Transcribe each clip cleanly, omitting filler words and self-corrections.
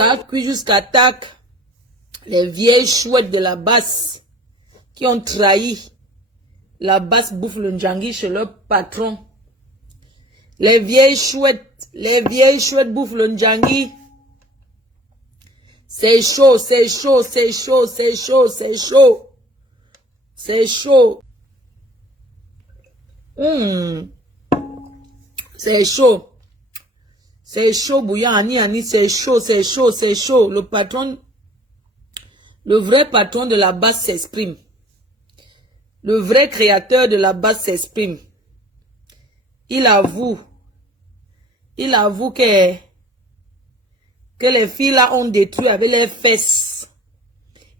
ça a cuit jusqu'à tac. Les vieilles chouettes de la basse qui ont trahi. La basse bouffe le Njangui chez leur patron. Les vieilles chouettes bouffent le Njangui. C'est chaud, c'est chaud, c'est chaud, c'est chaud, c'est chaud. C'est chaud. C'est chaud. C'est chaud, bouillant, Ani, c'est chaud, c'est chaud, c'est chaud. Le patron, le vrai patron de la basse s'exprime. Le vrai créateur de la basse s'exprime. Il avoue que les filles là ont détruit avec les fesses.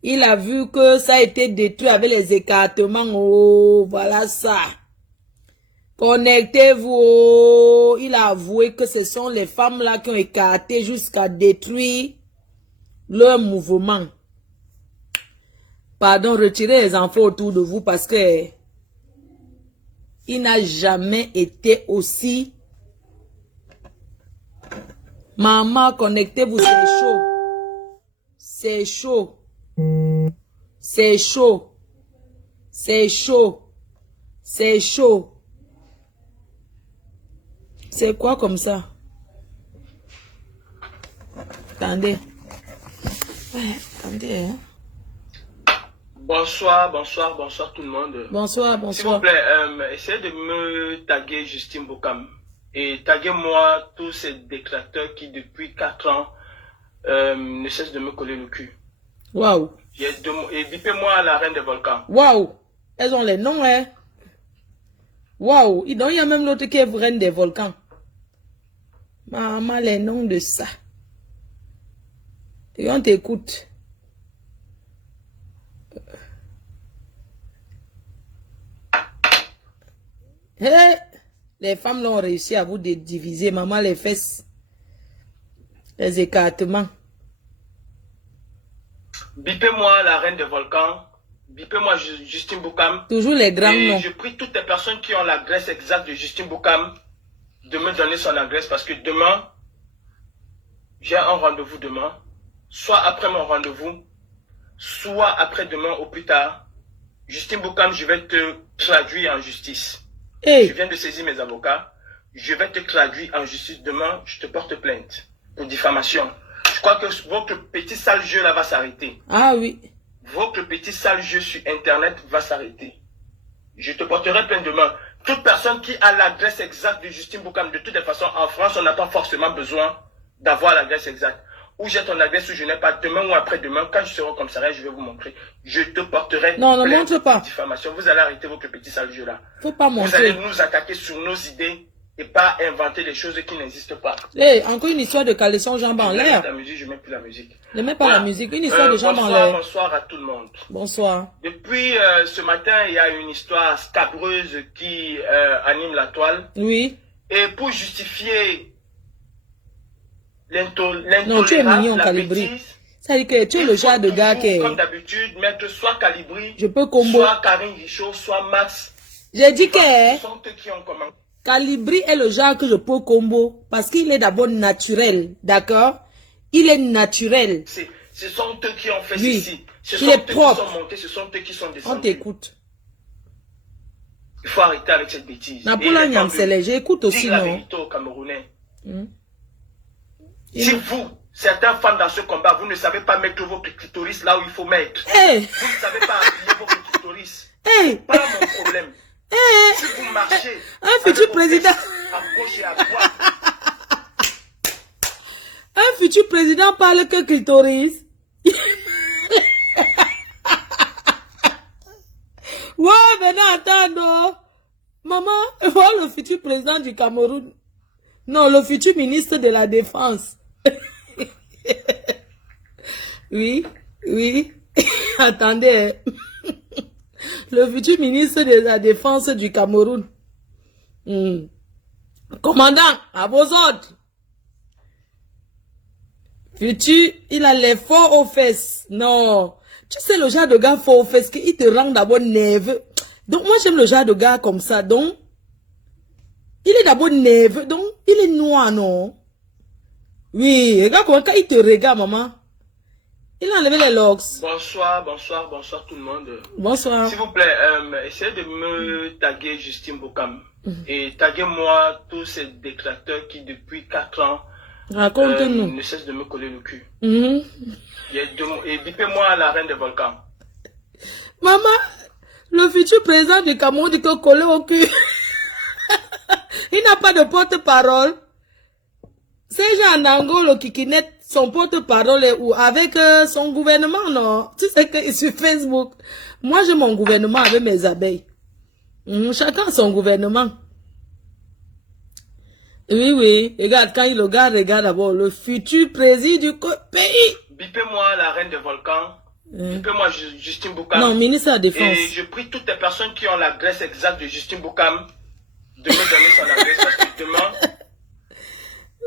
Il a vu que ça a été détruit avec les écartements. Oh, voilà ça. Connectez-vous. Il a avoué que ce sont les femmes là qui ont écarté jusqu'à détruire leur mouvement. Pardon, retirez les enfants autour de vous parce que il n'a jamais été aussi. Maman, connectez-vous, c'est chaud. C'est chaud. C'est chaud. C'est chaud. C'est chaud. C'est quoi comme ça? Attendez. Attendez, hein. Bonsoir, bonsoir, bonsoir tout le monde. Bonsoir, bonsoir. S'il vous plaît, essayez de me taguer Justine Bokam. Et taguez-moi tous ces détracteurs qui depuis 4 ans ne cessent de me coller le cul. Waouh. Et bipez-moi la reine des volcans. Waouh. Elles ont les noms, hein. Waouh. Il y a même l'autre qui est reine des volcans. Maman, les noms de ça. Et on t'écoute. Hey, les femmes l'ont réussi à vous diviser. Maman, les fesses. Les écartements. Bipez-moi la reine des volcans. Bipez-moi Justine Bokam. Toujours les grands noms. Et je prie toutes les personnes qui ont l'adresse exacte de Justine Bokam de me donner son adresse parce que demain, j'ai un rendez-vous demain. Soit après mon rendez-vous, soit après-demain au plus tard. Justine Bokam, je vais te traduire en justice. Hey. Je viens de saisir mes avocats. Je vais te traduire en justice. Demain, je te porte plainte pour diffamation. Je crois que votre petit sale jeu là va s'arrêter. Ah oui. Votre petit sale jeu sur Internet va s'arrêter. Je te porterai plainte demain. Toute personne qui a l'adresse exacte de Justine Bokam, de toutes les façons, en France, on n'a pas forcément besoin d'avoir l'adresse exacte. Ou j'ai ton adresse ou je n'ai pas, demain ou après-demain, quand je serai au commissariat, je vais vous montrer. Je te porterai plainte pour diffamation. Vous allez arrêter votre petit sale jeu là. Faut pas montrer. Vous allez nous attaquer sur nos idées et pas inventer des choses qui n'existent pas. Hey, encore une histoire de caleçon jambes en l'air. La musique, je mets plus la musique. Ne mets pas la musique, une histoire de jambes en l'air. Bonsoir à tout le monde. Bonsoir. Depuis ce matin, il y a une histoire scabreuse qui anime la toile. Oui. Et pour justifier l'intolérance, non, tu es mignon, Calibri. Ça veut dire que tu es le genre de gars qui... Comme d'habitude, mettre soit Calibri, je peux combo. Soit Karine Richaud, soit Max. J'ai dit que... Ce sont eux qui ont commandé. Calibri est le genre que je peux combo parce qu'il est d'abord naturel, d'accord? Il est naturel. Ce sont eux qui ont fait ceci. Ce il sont est eux propre. qui sont montés, ce sont eux qui sont descendus. On t'écoute. Il faut arrêter avec cette bêtise. Napoula Nyamsele, j'écoute aussi, non? non? La vérité aux Camerounais. Si vous, certaines femmes dans ce combat, vous ne savez pas mettre votre clitoris là où il faut mettre. Hey. Vous ne savez pas appuyer votre clitoris. Hey. Pas mon problème. Hey. Si vous marchez, un futur président à gauche et à droite. Un futur président parle que clitoris. Ouais, maintenant attends, maman, voilà le futur président du Cameroun. Non, le futur ministre de la Défense. Oui, oui. Attendez. Le futur ministre de la Défense du Cameroun. Commandant, à vos ordres. Futur, il a les forts aux fesses. Non. Tu sais le genre de gars fort aux fesses, il te rend d'abord nerveux. Donc moi j'aime le genre de gars comme ça. Donc, il est d'abord nerveux. Donc, il est noir, non? Oui, regarde comment quand il te regarde, maman. Il a enlevé les locks. Bonsoir tout le monde. Bonsoir. S'il vous plaît, essayez de me taguer Justine Bokam. Et taguez-moi tous ces détracteurs qui, depuis 4 ans, raconte-nous. Ne cessent de me coller le cul. Mm-hmm. Et bipez-moi la reine des volcans. Maman, le futur président du Cameroun dit que coller au cul. Il n'a pas de porte-parole. C'est Jean Nangolo qui net son porte-parole ou avec son gouvernement, non? Tu sais que sur Facebook, moi j'ai mon gouvernement avec mes abeilles. Chacun a son gouvernement. Oui, oui. Regarde, quand il regarde d'abord le futur président du pays. Bipez-moi la reine des volcans. Bipez-moi Justine Bokam. Non, ministre de la Défense. Et je prie toutes les personnes qui ont l'adresse exacte de Justine Bokam de me donner son adresse parce que demain,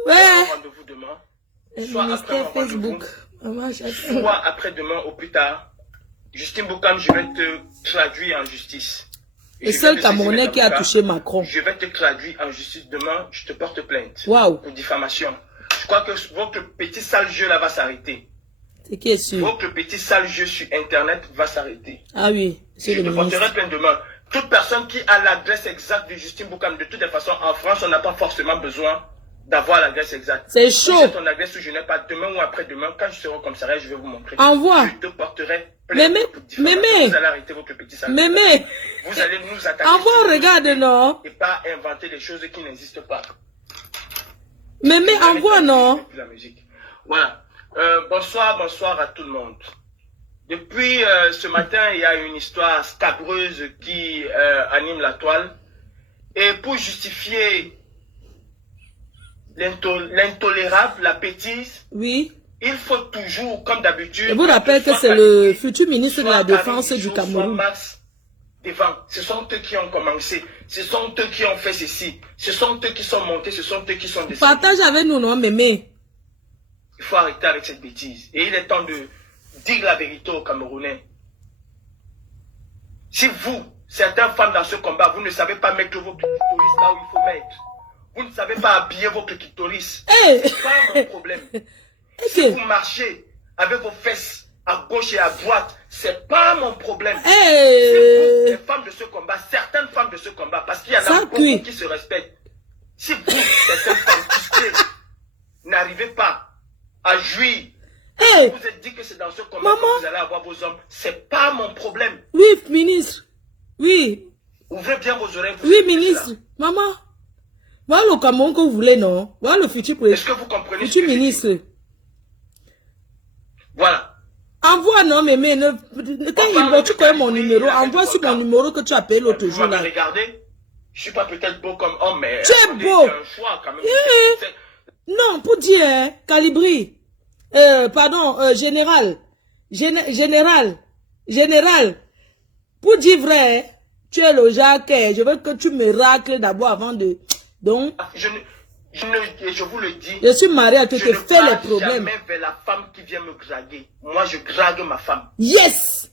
ouais. Rendez-vous demain. Soit après mon Facebook. Soit après-demain au plus tard. Justine Bokam, je vais te traduire en justice. Le seul Camerounais qui a touché Macron. Je vais te traduire en justice demain. Je te porte plainte. Waouh. Pour diffamation. Je crois que votre petit sale jeu là va s'arrêter. C'est qui est sûr? Votre petit sale jeu sur Internet va s'arrêter. Ah oui. Je te porterai plainte demain. Toute personne qui a l'adresse exacte de Justine Bokam, de toutes les façons, en France, on n'a pas forcément besoin d'avoir l'adresse exacte. C'est chaud. Si ton adresse où je n'ai pas demain ou après-demain, quand je serai au commissariat, je vais vous montrer. Envoie. Je te porterai plainte. Mémé. Vous allez arrêter votre petit salaire. Mémé. Vous allez nous attaquer. Envoie, regarde, non. Et pas inventer des choses qui n'existent pas. Mémé, envoie, non. La musique. Voilà. Bonsoir à tout le monde. Depuis ce matin, il y a une histoire scabreuse qui anime la toile. Et pour justifier l'intolérable, la bêtise, oui, il faut toujours, comme d'habitude... Je vous rappelle que c'est le futur ministre de la Défense du Cameroun. Devant. Ce sont eux qui ont commencé. Ce sont eux qui ont fait ceci. Ce sont eux qui sont montés. Ce sont eux qui sont descendus. Partage avec nous, non, Mémé. Il faut arrêter avec cette bêtise. Et il est temps de dire la vérité aux Camerounais. Si vous, certaines femmes dans ce combat, vous ne savez pas mettre votre clitoris là où il faut mettre. Vous ne savez pas habiller votre clitoris. Hey. C'est pas mon problème. Si vous marchez avec vos fesses à gauche et à droite, c'est pas mon problème. Hey. Si vous, les femmes de ce combat, certaines femmes de ce combat, parce qu'il y en a beaucoup qui se respectent. Si vous, certaines femmes qui n'arrivez pas à jouir, hey. Vous êtes dit que c'est dans ce combat que vous allez avoir vos hommes. C'est pas mon problème. Oui, ministre. Oui. Ouvrez bien vos oreilles. Oui, ministre. Maman. Voilà le Cameroun que vous voulez, non? Voilà le futur président. Est-ce que vous comprenez futur ministre. Voilà. Envoie, non, mais quand tu connais mon numéro, envoie sur mon numéro que tu appelles l'autre jour là. Regardez. Je suis pas peut-être beau comme homme, mais... Tu es beau. Un choix, quand même. Non, pour dire, hein, Calibri. Pardon, général. Général. Pour dire vrai, tu es le Jacques. Je veux que tu me racles d'abord avant de... Donc... Je vous le dis. Je suis marié à toi, tu fais les problèmes. Je ne jamais vers la femme qui vient me draguer. Moi, je drague ma femme. Yes!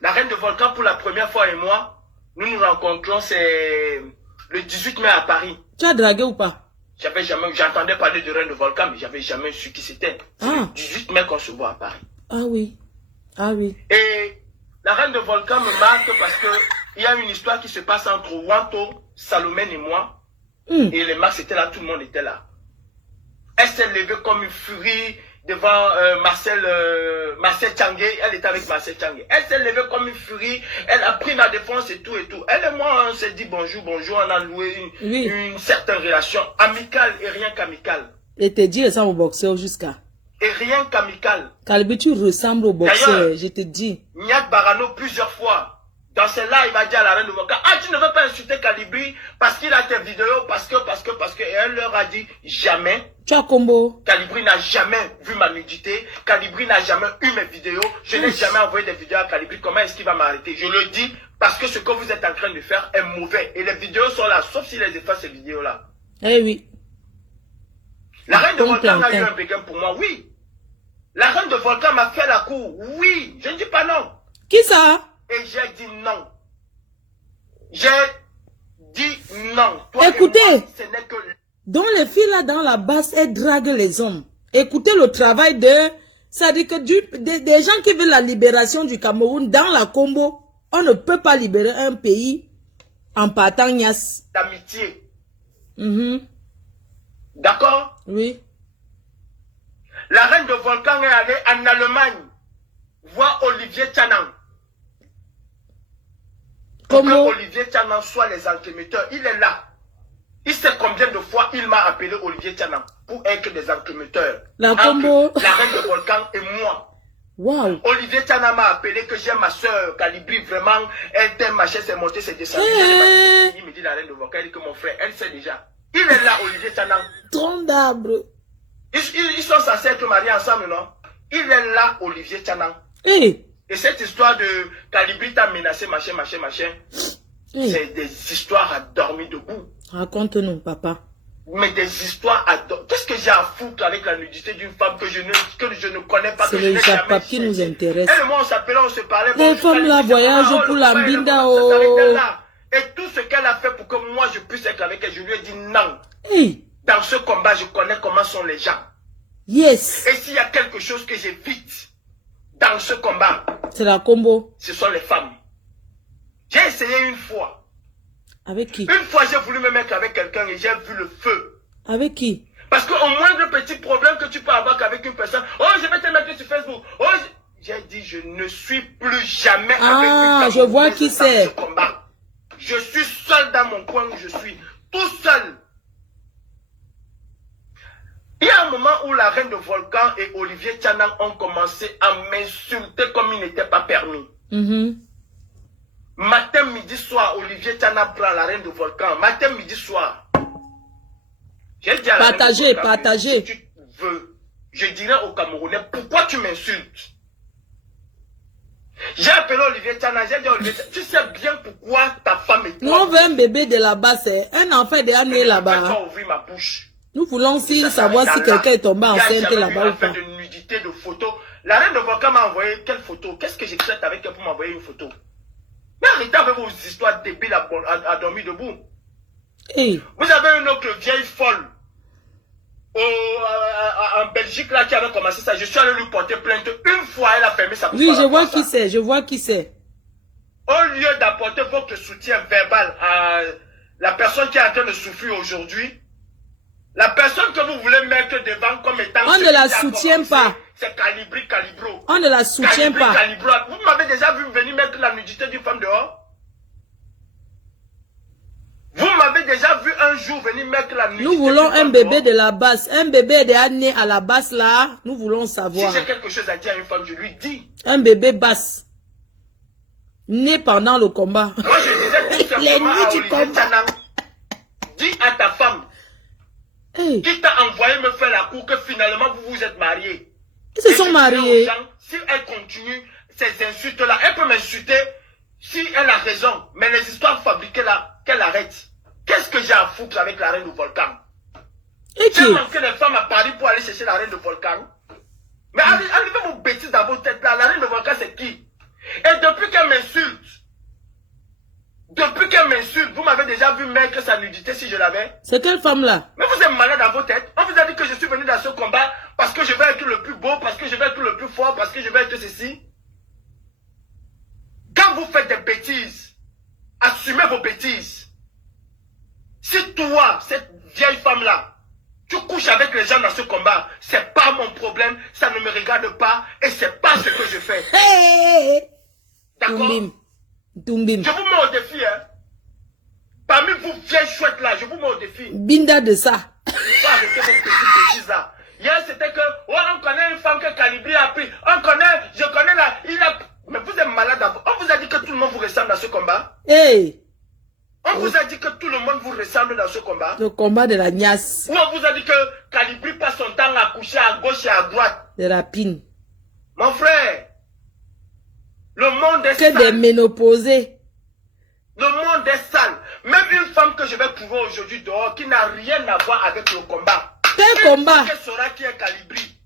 La reine de Volcan, pour la première fois et moi, nous nous rencontrons, c'est le 18 mai à Paris. Tu as dragué ou pas? J'entendais parler de reine de Volcan, mais j'avais jamais su qui c'était. C'est le 18 mai qu'on se voit à Paris. Ah oui. Ah oui. Et la reine de Volcan me marque parce que il y a une histoire qui se passe entre Wanto, Salomène et moi. Et les marques étaient là, tout le monde était là. Elle s'est levée comme une furie devant Marcel Tchangé. Elle était avec Marcel Tchangé. Elle s'est levée comme une furie. Elle a pris ma défense et tout et tout. Elle et moi, on s'est dit bonjour. On a loué une certaine relation amicale et rien qu'amicale. Et te dis, ça au boxeur jusqu'à. Et rien qu'amicale. Calbi, tu ressembles au boxeur, je te dis. Niak Barano, plusieurs fois. Dans celle-là, il va dire à la reine de Volcan, ah, tu ne veux pas insulter Calibri parce qu'il a tes vidéos, parce que, et elle leur a dit, jamais. Tu as combo. Calibri n'a jamais vu ma nudité. Calibri n'a jamais eu mes vidéos. Je n'ai jamais envoyé des vidéos à Calibri. Comment est-ce qu'il va m'arrêter? Je le dis parce que ce que vous êtes en train de faire est mauvais. Et les vidéos sont là, sauf s'il les efface, ces vidéos-là. Eh oui. La reine de Volcan a eu un béguin pour moi, oui. La reine de Volcan m'a fait la cour, oui. Je ne dis pas non. Qui ça? Et j'ai dit non. J'ai dit non. Toi écoutez. Moi, ce n'est que Donc les filles là dans la basse, elles draguent les hommes. Écoutez le travail de... Ça dit que des gens qui veulent la libération du Cameroun, dans la Combo, on ne peut pas libérer un pays en partant Nias. D'amitié. Mm-hmm. D'accord? Oui. La reine de Volcan est allée en Allemagne voir Olivier Tchanan. Pour que Olivier Tchanan soit les entremetteurs. Il est là. Il sait combien de fois il m'a appelé Olivier Tchanan pour être des entremetteurs. La Combo. La reine de Volcan et moi. Wow. Olivier Tchanan m'a appelé que j'ai ma soeur Calibri, vraiment, elle t'aime, ma chaîne, c'est monté, c'est descendu. Il me dit la reine de Volcan, elle dit que mon frère, elle sait déjà. Il est là, Olivier Tchanan. Tronc d'arbre. Ils sont censés être mariés ensemble, non? Il est là, Olivier Tchanan. Hey. Et cette histoire de Calibri t'a menacé, machin. Hey. C'est des histoires à dormir debout. Raconte-nous, papa. Mais des histoires à dormir. Qu'est-ce que j'ai à foutre avec la nudité d'une femme que je ne connais pas, que je n'ai jamais C'est le qui nous intéresse. Elle et moi, on s'appelait, on se parlait. Les femmes là voyagent pour la Mbinda. Et tout ce qu'elle a fait pour que moi je puisse être avec elle, je lui ai dit non. Hey. Dans ce combat, je connais comment sont les gens. Yes. Et s'il y a quelque chose que j'évite dans ce combat, c'est la Combo. Ce sont les femmes. J'ai essayé une fois. Avec qui? Une fois, j'ai voulu me mettre avec quelqu'un et j'ai vu le feu. Avec qui? Parce qu'au moindre petit problème que tu peux avoir avec une personne, oh, je vais te mettre sur Facebook. Oh, j'ai dit, je ne suis plus jamais avec une femme. Je vois qui c'est. Je suis seul dans mon coin où je suis. Tout seul. Il y a un moment où la reine de Volcan et Olivier Tchanan ont commencé à m'insulter comme il n'était pas permis. Mm-hmm. Matin, midi, soir, Olivier Tchanan prend la reine de Volcan. Matin, midi, soir. J'ai dit à la reine de Volcan, partagez. si tu veux, je dirais aux Camerounais, pourquoi tu m'insultes? J'ai appelé Olivier Tchanan, j'ai dit à Olivier Tchanan, tu sais bien pourquoi ta femme est... Nous, on veut un bébé de là-bas, c'est un enfant de année là-bas. Je ne peux pas ouvrir ma bouche. Nous voulons aussi savoir si quelqu'un est tombé enceinte là-bas ou pas. De nudité, de photos. La reine de Volcan m'a envoyé quelle photo? Qu'est-ce que j'ai fait avec elle pour m'envoyer une photo? Mais arrêtez avec vos histoires débiles à dormir debout. Hey. Vous avez une autre vieille folle en Belgique là qui avait commencé ça. Je suis allé lui porter plainte. Une fois, elle a fermé sa bouche. Oui, je vois qui c'est. Je vois qui c'est. Au lieu d'apporter votre soutien verbal à la personne qui est en train de souffrir aujourd'hui, la personne que vous voulez mettre devant comme étant... On ne la soutient pas. C'est Calibro. On ne la soutient pas. Vous m'avez déjà vu venir mettre la nudité d'une femme dehors? Vous m'avez déjà vu un jour venir mettre la nudité. Nous voulons un bébé de la basse. Un bébé de né à la basse là. Nous voulons savoir. Si j'ai quelque chose à dire à une femme, je lui dis. Un bébé basse. Né pendant le combat. Moi je disais tout simplement à Olivier Tchanan, dis à ta femme. Hey. Qui t'a envoyé me faire la cour que finalement vous vous êtes mariés. Ils se sont mariés. Si elle continue ces insultes-là, elle peut m'insulter si elle a raison. Mais les histoires fabriquées là, qu'elle arrête. Qu'est-ce que j'ai à foutre avec la reine du Volcan? J'ai manqué les femmes à Paris pour aller chercher la reine du Volcan. Mais enlevez vos bêtises dans vos têtes là. La reine du Volcan c'est qui? Et depuis qu'elle m'insulte, vous m'avez déjà vu mettre sa nudité si je l'avais. C'est quelle femme là? Mais vous êtes malade dans vos têtes. On vous a dit que je suis venu dans ce combat parce que je vais être le plus beau, parce que je vais être le plus fort, parce que je vais être ceci. Quand vous faites des bêtises, assumez vos bêtises. Si toi, cette vieille femme-là, tu couches avec les gens dans ce combat, c'est pas mon problème, ça ne me regarde pas et c'est pas ce que je fais. Hey. D'accord? Tumbim. Je vous mets au défi, hein. Parmi vous vieilles chouettes là, je vous mets au défi. Binda de ça. Il faut arrêter vos petites bêtises là. Hier c'était que, oh, on connaît une femme que Calibri a pris. Je connais là, mais vous êtes malade d'abord. On vous a dit que tout le monde vous ressemble dans ce combat. Hey. On vous a dit que tout le monde vous ressemble dans ce combat. Le combat de la Nias. Ou on vous a dit que Calibri passe son temps à coucher à gauche et à droite. De rapine. Mon frère, le monde est sale. Que des ménopausés. Le monde est sale. Même une femme que je vais trouver aujourd'hui dehors qui n'a rien à voir avec le combat. Quel combat? Elle saura qui est Calibri.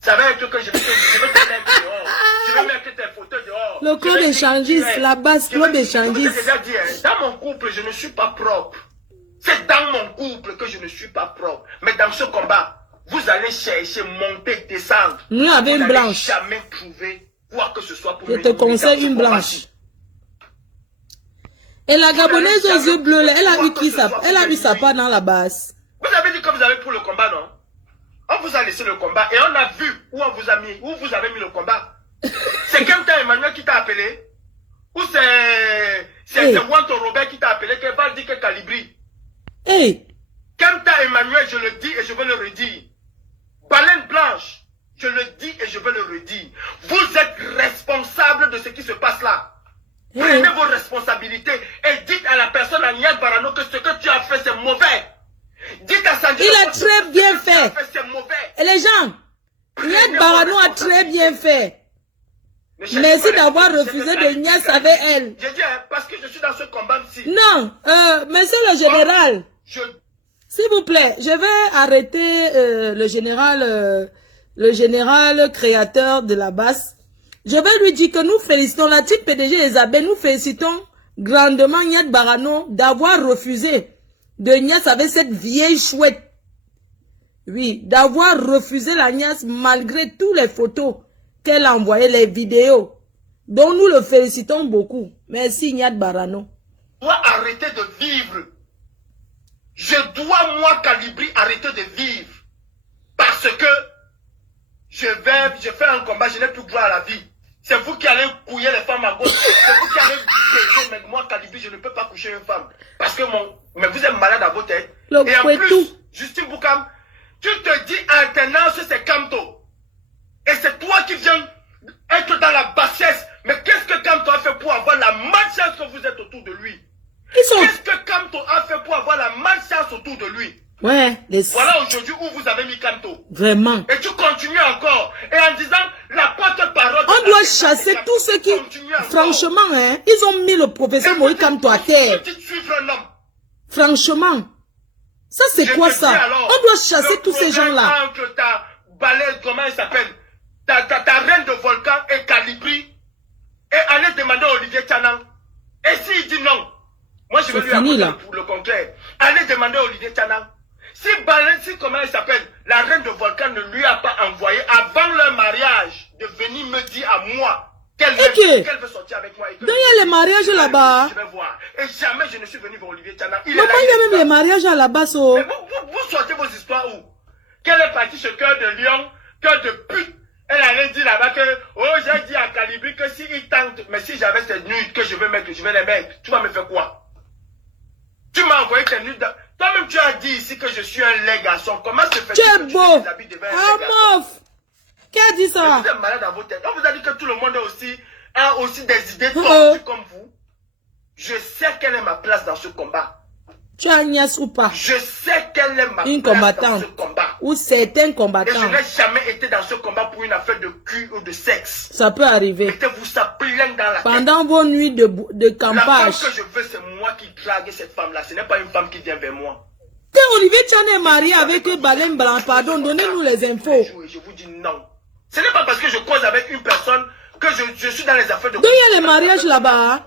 Ça va être que je vais te mettre dehors. Je vais mettre tes photos dehors. Le club échangiste, la base club échangiste. Déjà dit, dans mon couple, je ne suis pas propre. C'est dans mon couple que je ne suis pas propre. Mais dans ce combat, vous allez chercher, monter, descendre. Nous avons une blanche. Jamais trouver quoi que ce soit pour Je te conseille une blanche. Et la Gabonaise aux yeux bleus, là, elle a eu sa part dans la base. Vous avez dit que vous avez pour le combat, non? On vous a laissé le combat et on a vu où on vous a mis, où vous avez mis le combat. C'est Kemta Emmanuel qui t'a appelé? Ou c'est Wanto Robert qui t'a appelé, qui va dire que Calibri? Hey. Kemta Emmanuel, je le dis et je veux le redire. Baleine blanche, je le dis et je veux le redire. Vous êtes responsable de ce qui se passe là. Prenez vos responsabilités et dites à la personne à Niad Barano que ce que tu as fait, c'est mauvais. Dites à Sandy. Il a très bien fait. C'est mauvais. Et les gens, Niad Barano a très bien fait. Merci d'avoir refusé de niaise avec elle. J'ai dit, parce que je suis dans ce combat-ci. Non, monsieur le général. S'il vous plaît, je vais arrêter le général créateur de la basse. Je vais lui dire que nous félicitons la petite PDG Isabelle, nous félicitons grandement Niad Barano d'avoir refusé de niaise avec cette vieille chouette. Oui, d'avoir refusé la niaise malgré toutes les photos qu'elle a envoyées, les vidéos. Donc nous le félicitons beaucoup. Merci Niad Barano. Je dois arrêter de vivre. Je dois, moi, Calibri, arrêter de vivre. Parce que je fais un combat, je n'ai plus droit à la vie. C'est vous qui allez couiller les femmes à gauche. C'est vous qui allez baiser. Mais moi, Calibri, je ne peux pas coucher une femme. Parce que mais vous êtes malade à vos têtes. Et en plus, Justine Boukam, tu te dis alternance, c'est Kamto. Et c'est toi qui viens être dans la bassesse. Mais qu'est-ce que Kamto a fait pour avoir la malchance que vous êtes autour de lui? Qu'est-ce que Kamto a fait pour avoir la malchance autour de lui? Ouais. Voilà aujourd'hui où vous avez mis Kamto. Vraiment. Et tu continues encore. Et en disant la porte-parole. On doit chasser tous ceux qui... Franchement, hein, ils ont mis le professeur Moïse Kamto à terre. Franchement. Ça c'est quoi ça? On doit chasser tous ces gens-là. Ta balèze, comment elle s'appelle? Ta reine de volcan est Calibri. Et allez demander à Olivier Tchanan. Et s'il dit non, moi je vais lui apporter pour le contraire. Allez demander à Olivier Tchanan. Si balèze, comment elle s'appelle? La reine de volcan ne lui a pas envoyé avant leur mariage de venir me dire à moi qu'elle veut sortir avec moi. Donc il y a les mariages là-bas. Je vais voir. Et jamais je ne suis venu vers Olivier Tchanan. Il y a même les mariages là-bas. Mais vous sortez vos histoires où? Qu'elle est partie chez Cœur de Lion, Cœur de pute. Elle allait dire là-bas que, oh, j'ai dit à Calibri que s'il tente, mais si j'avais ces nudes que je vais mettre, je vais les mettre, tu vas me faire quoi? Tu m'as envoyé tes nudes. Toi-même, tu as dit ici que je suis un laid garçon. Comment se fait-il que tu beau. Ah, qui a dit ça? Vous êtes malade dans vos têtes. On vous a dit que tout le monde a aussi des idées tordues comme vous. Je sais quelle est ma place dans ce combat. Tu as niaise ou pas? Je sais quelle est ma place dans ce combat. Ou certains combattants. Et je n'ai jamais été dans ce combat pour une affaire de cul ou de sexe. Ça peut arriver. Mettez-vous ça plein dans la tête. Pendant vos nuits de campage. La femme que je veux, c'est moi qui drague cette femme-là. Ce n'est pas une femme qui vient vers moi. Olivier Tchanan est marié avec Baleine Blanc. Pardon, donnez-nous les infos. Je vous dis non. Ce n'est pas parce que je cause avec une personne que je suis dans les affaires de... Donc il y a les mariages là-bas.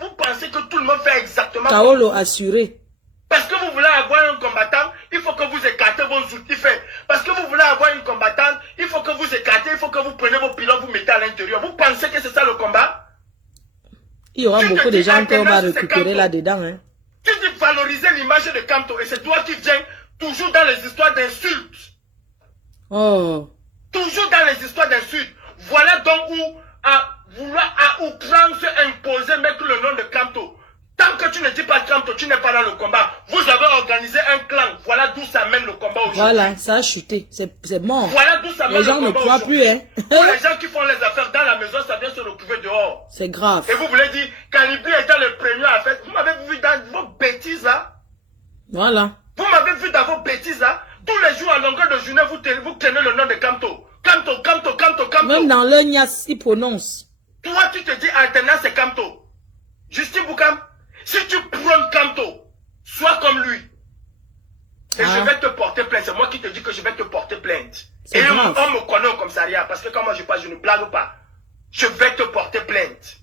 Vous pensez que tout le monde fait exactement... Kaolo assuré. Parce que vous voulez avoir un combattant, il faut que vous écartez vos outils faits. Parce que vous voulez avoir une combattante, il faut que vous écartez, il faut que vous prenez vos pilotes, vous mettez à l'intérieur. Vous pensez que c'est ça le combat? Il y aura beaucoup de gens qu'on va récupérer là-dedans. Hein. Tu dis valoriser l'image de Kamto et c'est toi qui viens toujours dans les histoires d'insultes. Oh. Toujours dans les histoires d'insultes. Voilà donc où à vouloir à outrance imposer mettre le nom de Kamto. Tant que tu ne dis pas Kamto, tu n'es pas dans le combat. Vous avez organisé un clan. Voilà d'où ça mène le combat aujourd'hui. Voilà, ça a chuté. C'est mort. Voilà d'où ça mène le combat. Les gens ne croient plus, hein. Pour les gens qui font les affaires dans la maison, ça vient se retrouver dehors. C'est grave. Et vous voulez dire, Calibri était le premier à faire. Vous m'avez vu dans vos bêtises là. Voilà. Vous m'avez vu dans vos bêtises là. Tous les jours à longueur de journée, vous tenez le nom de Kamto. Kamto, Kamto, Kamto, Kamto. Même dans le Nias, ils prononcent. Toi, tu te dis alternance, c'est Kamto. Justine Boukam, si tu prends Kamto, sois comme lui. Et je vais te porter plainte. C'est moi qui te dis que je vais te porter plainte. Et on me connaît au commissariat. Parce que quand moi je parle, je ne blague pas. Je vais te porter plainte.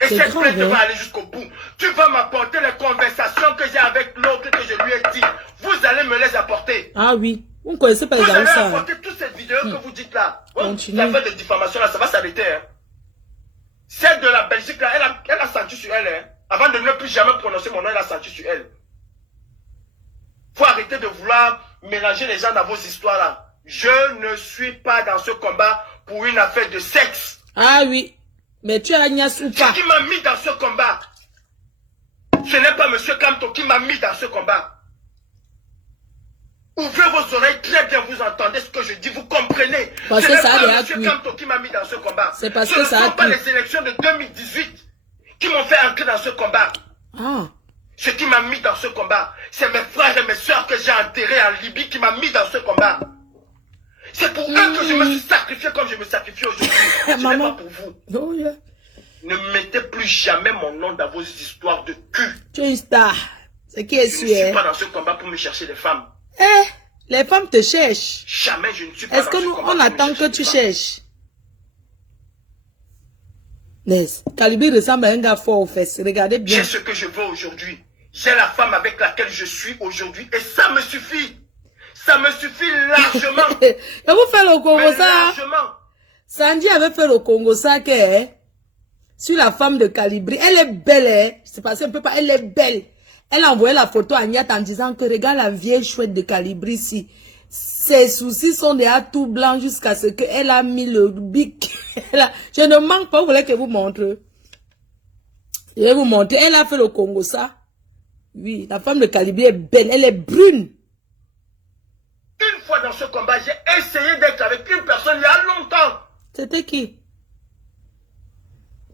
Et cette grave, plainte hein? va aller jusqu'au bout. Tu vas m'apporter les conversations que j'ai avec l'autre que je lui ai dit. Vous allez me les apporter. Ah oui. Vous ne connaissez pas les Vous allez Aoussa. apporter toutes ces vidéos que vous dites là. Continue. La fait de diffamation là, ça va s'arrêter. Hein. Celle de la Belgique là, elle a senti sur elle. Hein. Avant de ne plus jamais prononcer mon nom, elle a senti sur elle. Faut arrêter de vouloir mélanger les gens dans vos histoires là. Je ne suis pas dans ce combat pour une affaire de sexe. Ah oui. Mais tu as Agnès ou pas? Ce qui m'a mis dans ce combat, ce n'est pas M. Kamto qui m'a mis dans ce combat. Ouvrez vos oreilles très bien, vous entendez ce que je dis, vous comprenez. Parce Ce que n'est ça a pas déjà M. cuit. Kamto qui m'a mis dans ce combat. C'est parce ce que ne ça a sont pas cuit. les élections de 2018 qui m'ont fait entrer dans ce combat. Ah. Ce qui m'a mis dans ce combat, c'est mes frères et mes soeurs que j'ai enterrés en Libye qui m'ont mis dans ce combat. C'est pour eux que je me suis sacrifié comme je me sacrifie aujourd'hui. Ce n'est pas pour vous. Oh, yeah. Ne mettez plus jamais mon nom dans vos histoires de cul. Tu es une star. C'est qui est Je ne suis sûr. pas dans ce combat pour me chercher des femmes. Eh, les femmes te cherchent. Jamais je ne suis pas Est-ce dans que ce nous, combat on pour me attend chercher que tu des femmes. cherches? Yes. Calibri ressemble à un gars fort aux fesses. Regardez bien. J'ai ce que je veux aujourd'hui. J'ai la femme avec laquelle je suis aujourd'hui. Et ça me suffit. Ça me suffit largement. Et vous faites le Congo Mais ça? largement. Sandy avait fait le Congo ça que, sur la femme de Calibri. Elle est belle, hein. C'est passé un peu par, elle est belle. Elle a envoyé la photo à Agnat en disant que regarde la vieille chouette de Calibri ici. Ses soucis sont déjà tout blancs jusqu'à ce qu'elle a mis le bic. Je ne manque pas, vous voulez que je vous montre. Je vais vous montrer. Elle a fait le Congo ça. Oui, la femme de Calibri est belle, elle est brune. Une fois dans ce combat, j'ai essayé d'être avec une personne il y a longtemps. C'était qui?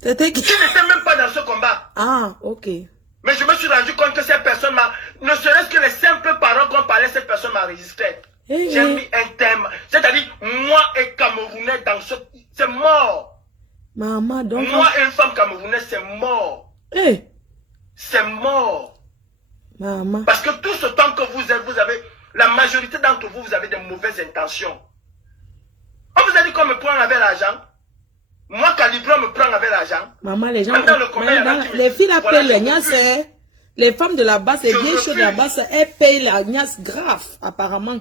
C'était qui? Qui n'était même pas dans ce combat. Ah, ok. Mais je me suis rendu compte que cette personne m'a... Ne serait-ce que les simples paroles qu'on parlait, cette personne m'a enregistré. Hey, J'ai mis un thème. C'est-à-dire, moi et Camerounais dans ce... C'est mort. Maman, donc... Moi et une femme camerounaise, c'est mort. Hey, C'est mort. maman. Parce que tout ce temps que vous avez... La majorité d'entre vous, vous avez de mauvaises intentions. On vous a dit qu'on me prend avec l'argent. Moi, Calibro me prend avec l'argent. Maman, les gens... Même dans le combat, il y en a qui me les disent, filles voilà, appellent les je niasses, refuse. hein. Les femmes de la basse, les Je vieilles choses de la refuse. basse, elles payent la niasse grave, apparemment.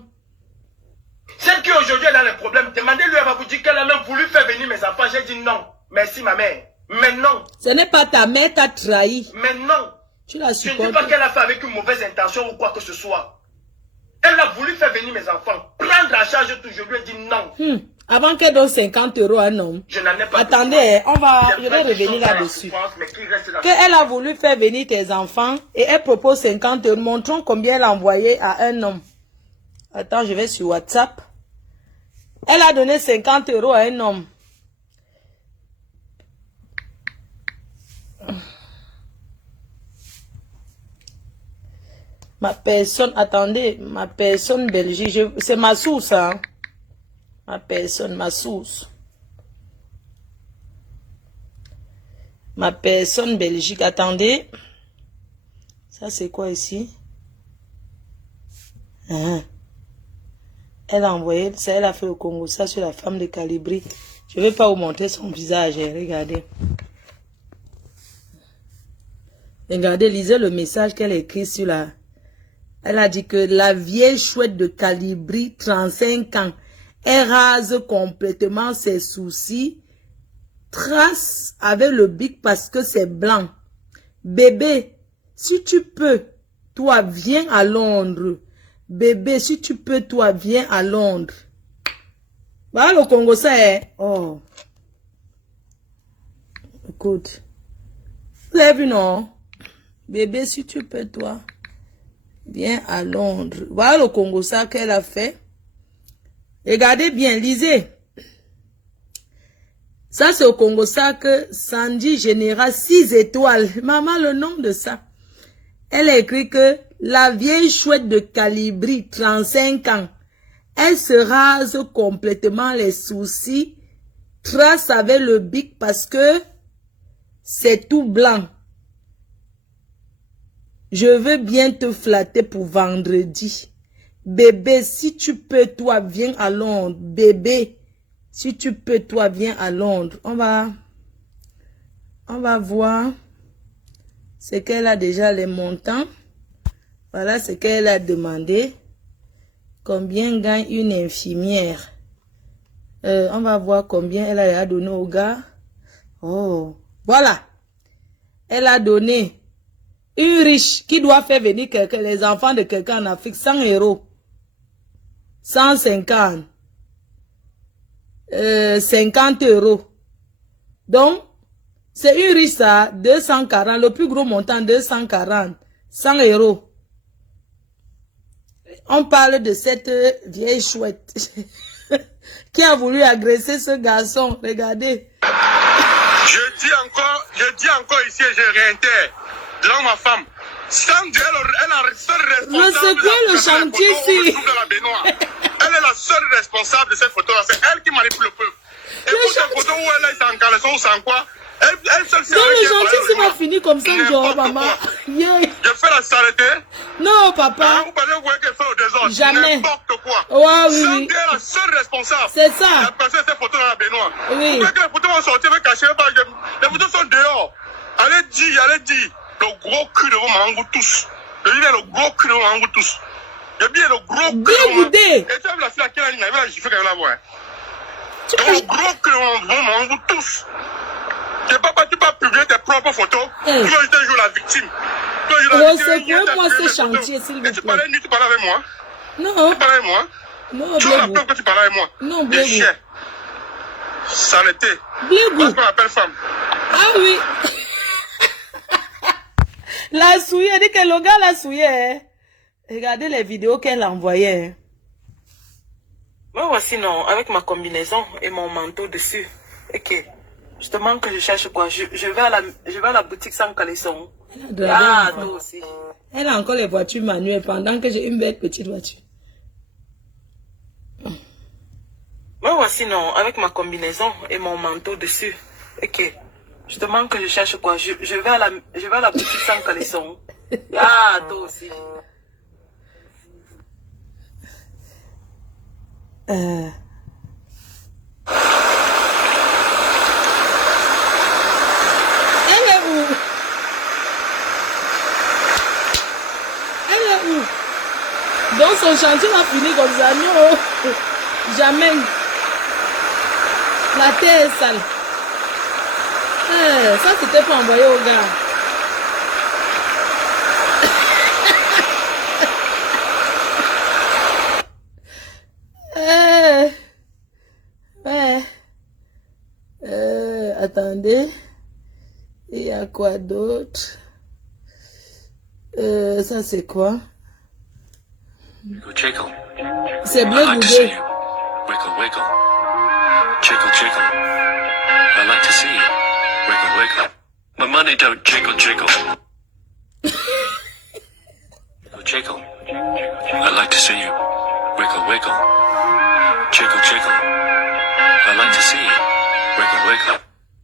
Celle qui aujourd'hui est dans les problèmes, demandez-lui, elle va vous dire qu'elle a même voulu faire venir mes enfants. J'ai dit non. Merci ma mère. Mais non. Ce n'est pas ta mère t'a trahi. Mais non. Tu la Je ne dis supportes. pas qu'elle a fait avec une mauvaise intention ou quoi que ce soit. Elle a voulu faire venir mes enfants. Prendre en charge tout. Je lui ai dit non. Avant qu'elle donne 50 € à un homme. Je n'en ai pas Attendez, besoin. on va, J'ai je fait vais des revenir choses dans la là-dessus. souffrance, mais qui reste dans Qu'elle a voulu faire venir tes enfants et elle propose 50 €. Montrons combien elle a envoyé à un homme. Attends, je vais sur WhatsApp. Elle a donné 50 € à un homme. Ma personne, attendez, ma personne Belgique, c'est ma source, hein. Ma personne, ma source. Ma personne Belgique, attendez. Ça, c'est quoi ici? Hein? Elle a envoyé, ça, elle a fait au Congo, ça sur la femme de Calibri. Je ne vais pas vous montrer son visage, hein, regardez. Regardez, lisez le message qu'elle a écrit sur la... Elle a dit que la vieille chouette de Calibri, 35 ans, elle rase complètement ses soucis, trace avec le bic parce que c'est blanc. Bébé, si tu peux, toi, viens à Londres. Bébé, si tu peux, toi, viens à Londres. Voilà le Congo, ça est... Oh. Écoute. Vous avez vu, non? Bébé, si tu peux, toi... Viens à Londres. Voilà le Congo ça qu'elle a fait. Regardez bien, lisez. Ça, c'est au Congo ça que Sandy Général 6 étoiles. Maman, le nom de ça. Elle a écrit que la vieille chouette de Calibri, 35 ans, elle se rase complètement les soucis, trace avec le bic parce que c'est tout blanc. Je veux bien te flatter pour vendredi. Bébé, si tu peux, toi, viens à Londres. Bébé, si tu peux, toi, viens à Londres. On va On va voir ce qu'elle a déjà les montants. Voilà ce qu'elle a demandé. Combien gagne une infirmière? On va voir combien elle a donné au gars. Oh, voilà. Elle a donné une riche qui doit faire venir quelqu'un, les enfants de quelqu'un en Afrique, 100 euros. 150. 50 euros. Donc, c'est une riche ça, 240. Le plus gros montant, 240. 100 euros. On parle de cette vieille chouette qui a voulu agresser ce garçon. Regardez. Je dis encore ici et je réitère devant ma femme. Sans Dieu, elle est la seule responsable de le chantier ici. Elle est la seule responsable de cette photo-là. C'est elle qui manipule le peuple. Et pour cette photo où elle est en caleçon ou sans quoi, elle seule sait. Donc le chantier ici va finir comme ça, genre, maman. Yeah. Je fais la saleté. Non, papa. Vous voyez qu'elle fait au désordre. Jamais. N'importe quoi. Ouais, oui, Sans oui. Dieu est la seule responsable. C'est ça. Elle a passé cette photo dans la baignoire. Oui. Vous voyez que les photos vont sortir, vont cacher. Les photos sont dehors. Allez dire. Le gros cul de vos mangous tous. Je dis bien le gros cul de vos mangous tous. Je dis bien le gros cul de vos mangous. Et tu as vu la fille à qui elle a dit, elle va la gifler quand elle la voit. Le gros cul de vos mangous tous. Tu peux pas publier tes propres photos. Tu vas juste jouer la victime. Recevez-moi ce chantier, s'il vous plaît. Et tu parlais avec moi? Non. Tu parlais avec moi? Non, tu as la preuve que tu parlais avec moi? Non, Blégou. Des chiens. Saleté. Blégou. Parce qu'on appelle femme. Ah oui. La souillée, elle dit que le gars l'a souillée. Hein. Regardez les vidéos qu'elle a envoyées. Hein. Moi voici non, avec ma combinaison et mon manteau dessus. Ok. Justement que je cherche quoi? Je vais à la boutique sans caleçon. Ah, toi aussi. Elle a encore les voitures manuelles pendant que j'ai une belle petite voiture. Moi voici non, avec ma combinaison et mon manteau dessus. Ok. Justement que je cherche quoi? Je vais à la boutique sans caleçon. Ah, toi aussi. Donc son chantier va finir comme ça. Non, jamais. La terre est sale. Ça c'était pour envoyer au gars. Attendez. Il y a quoi d'autre? Ça c'est quoi? C'est bleu goudé. Wiggle, wiggle. Jiggle, jiggle. I like to see you. Wiggle, wiggle. My money don't jiggle, jiggle. Jiggle. I like to see you. Wiggle, wiggle. Jiggle, jiggle. I like to see you. Wiggle, wiggle.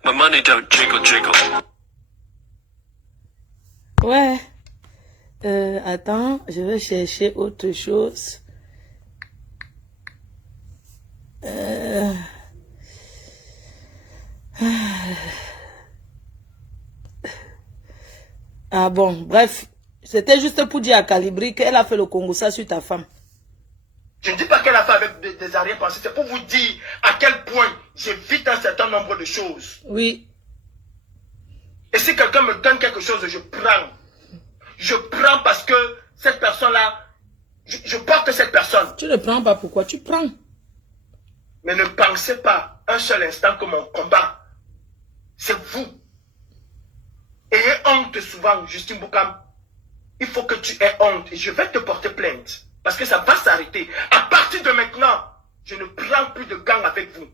My money don't jiggle, jiggle. Ouais. Attends, je vais chercher autre chose. Ah bon, bref. C'était juste pour dire à Calibri qu'elle a fait le Congossa sur ta femme. Je ne dis pas qu'elle a fait avec des arrière-pensées. C'est pour vous dire à quel point j'évite un certain nombre de choses. Oui. Et si quelqu'un me donne quelque chose, je prends. Je prends parce que cette personne-là, je porte cette personne. Tu ne prends pas pourquoi? Tu prends. Mais ne pensez pas un seul instant que mon combat, c'est vous. Ayez honte souvent, Justine Boukam. Il faut que tu aies honte. Et je vais te porter plainte. Parce que ça va s'arrêter. À partir de maintenant, je ne prends plus de gang avec vous.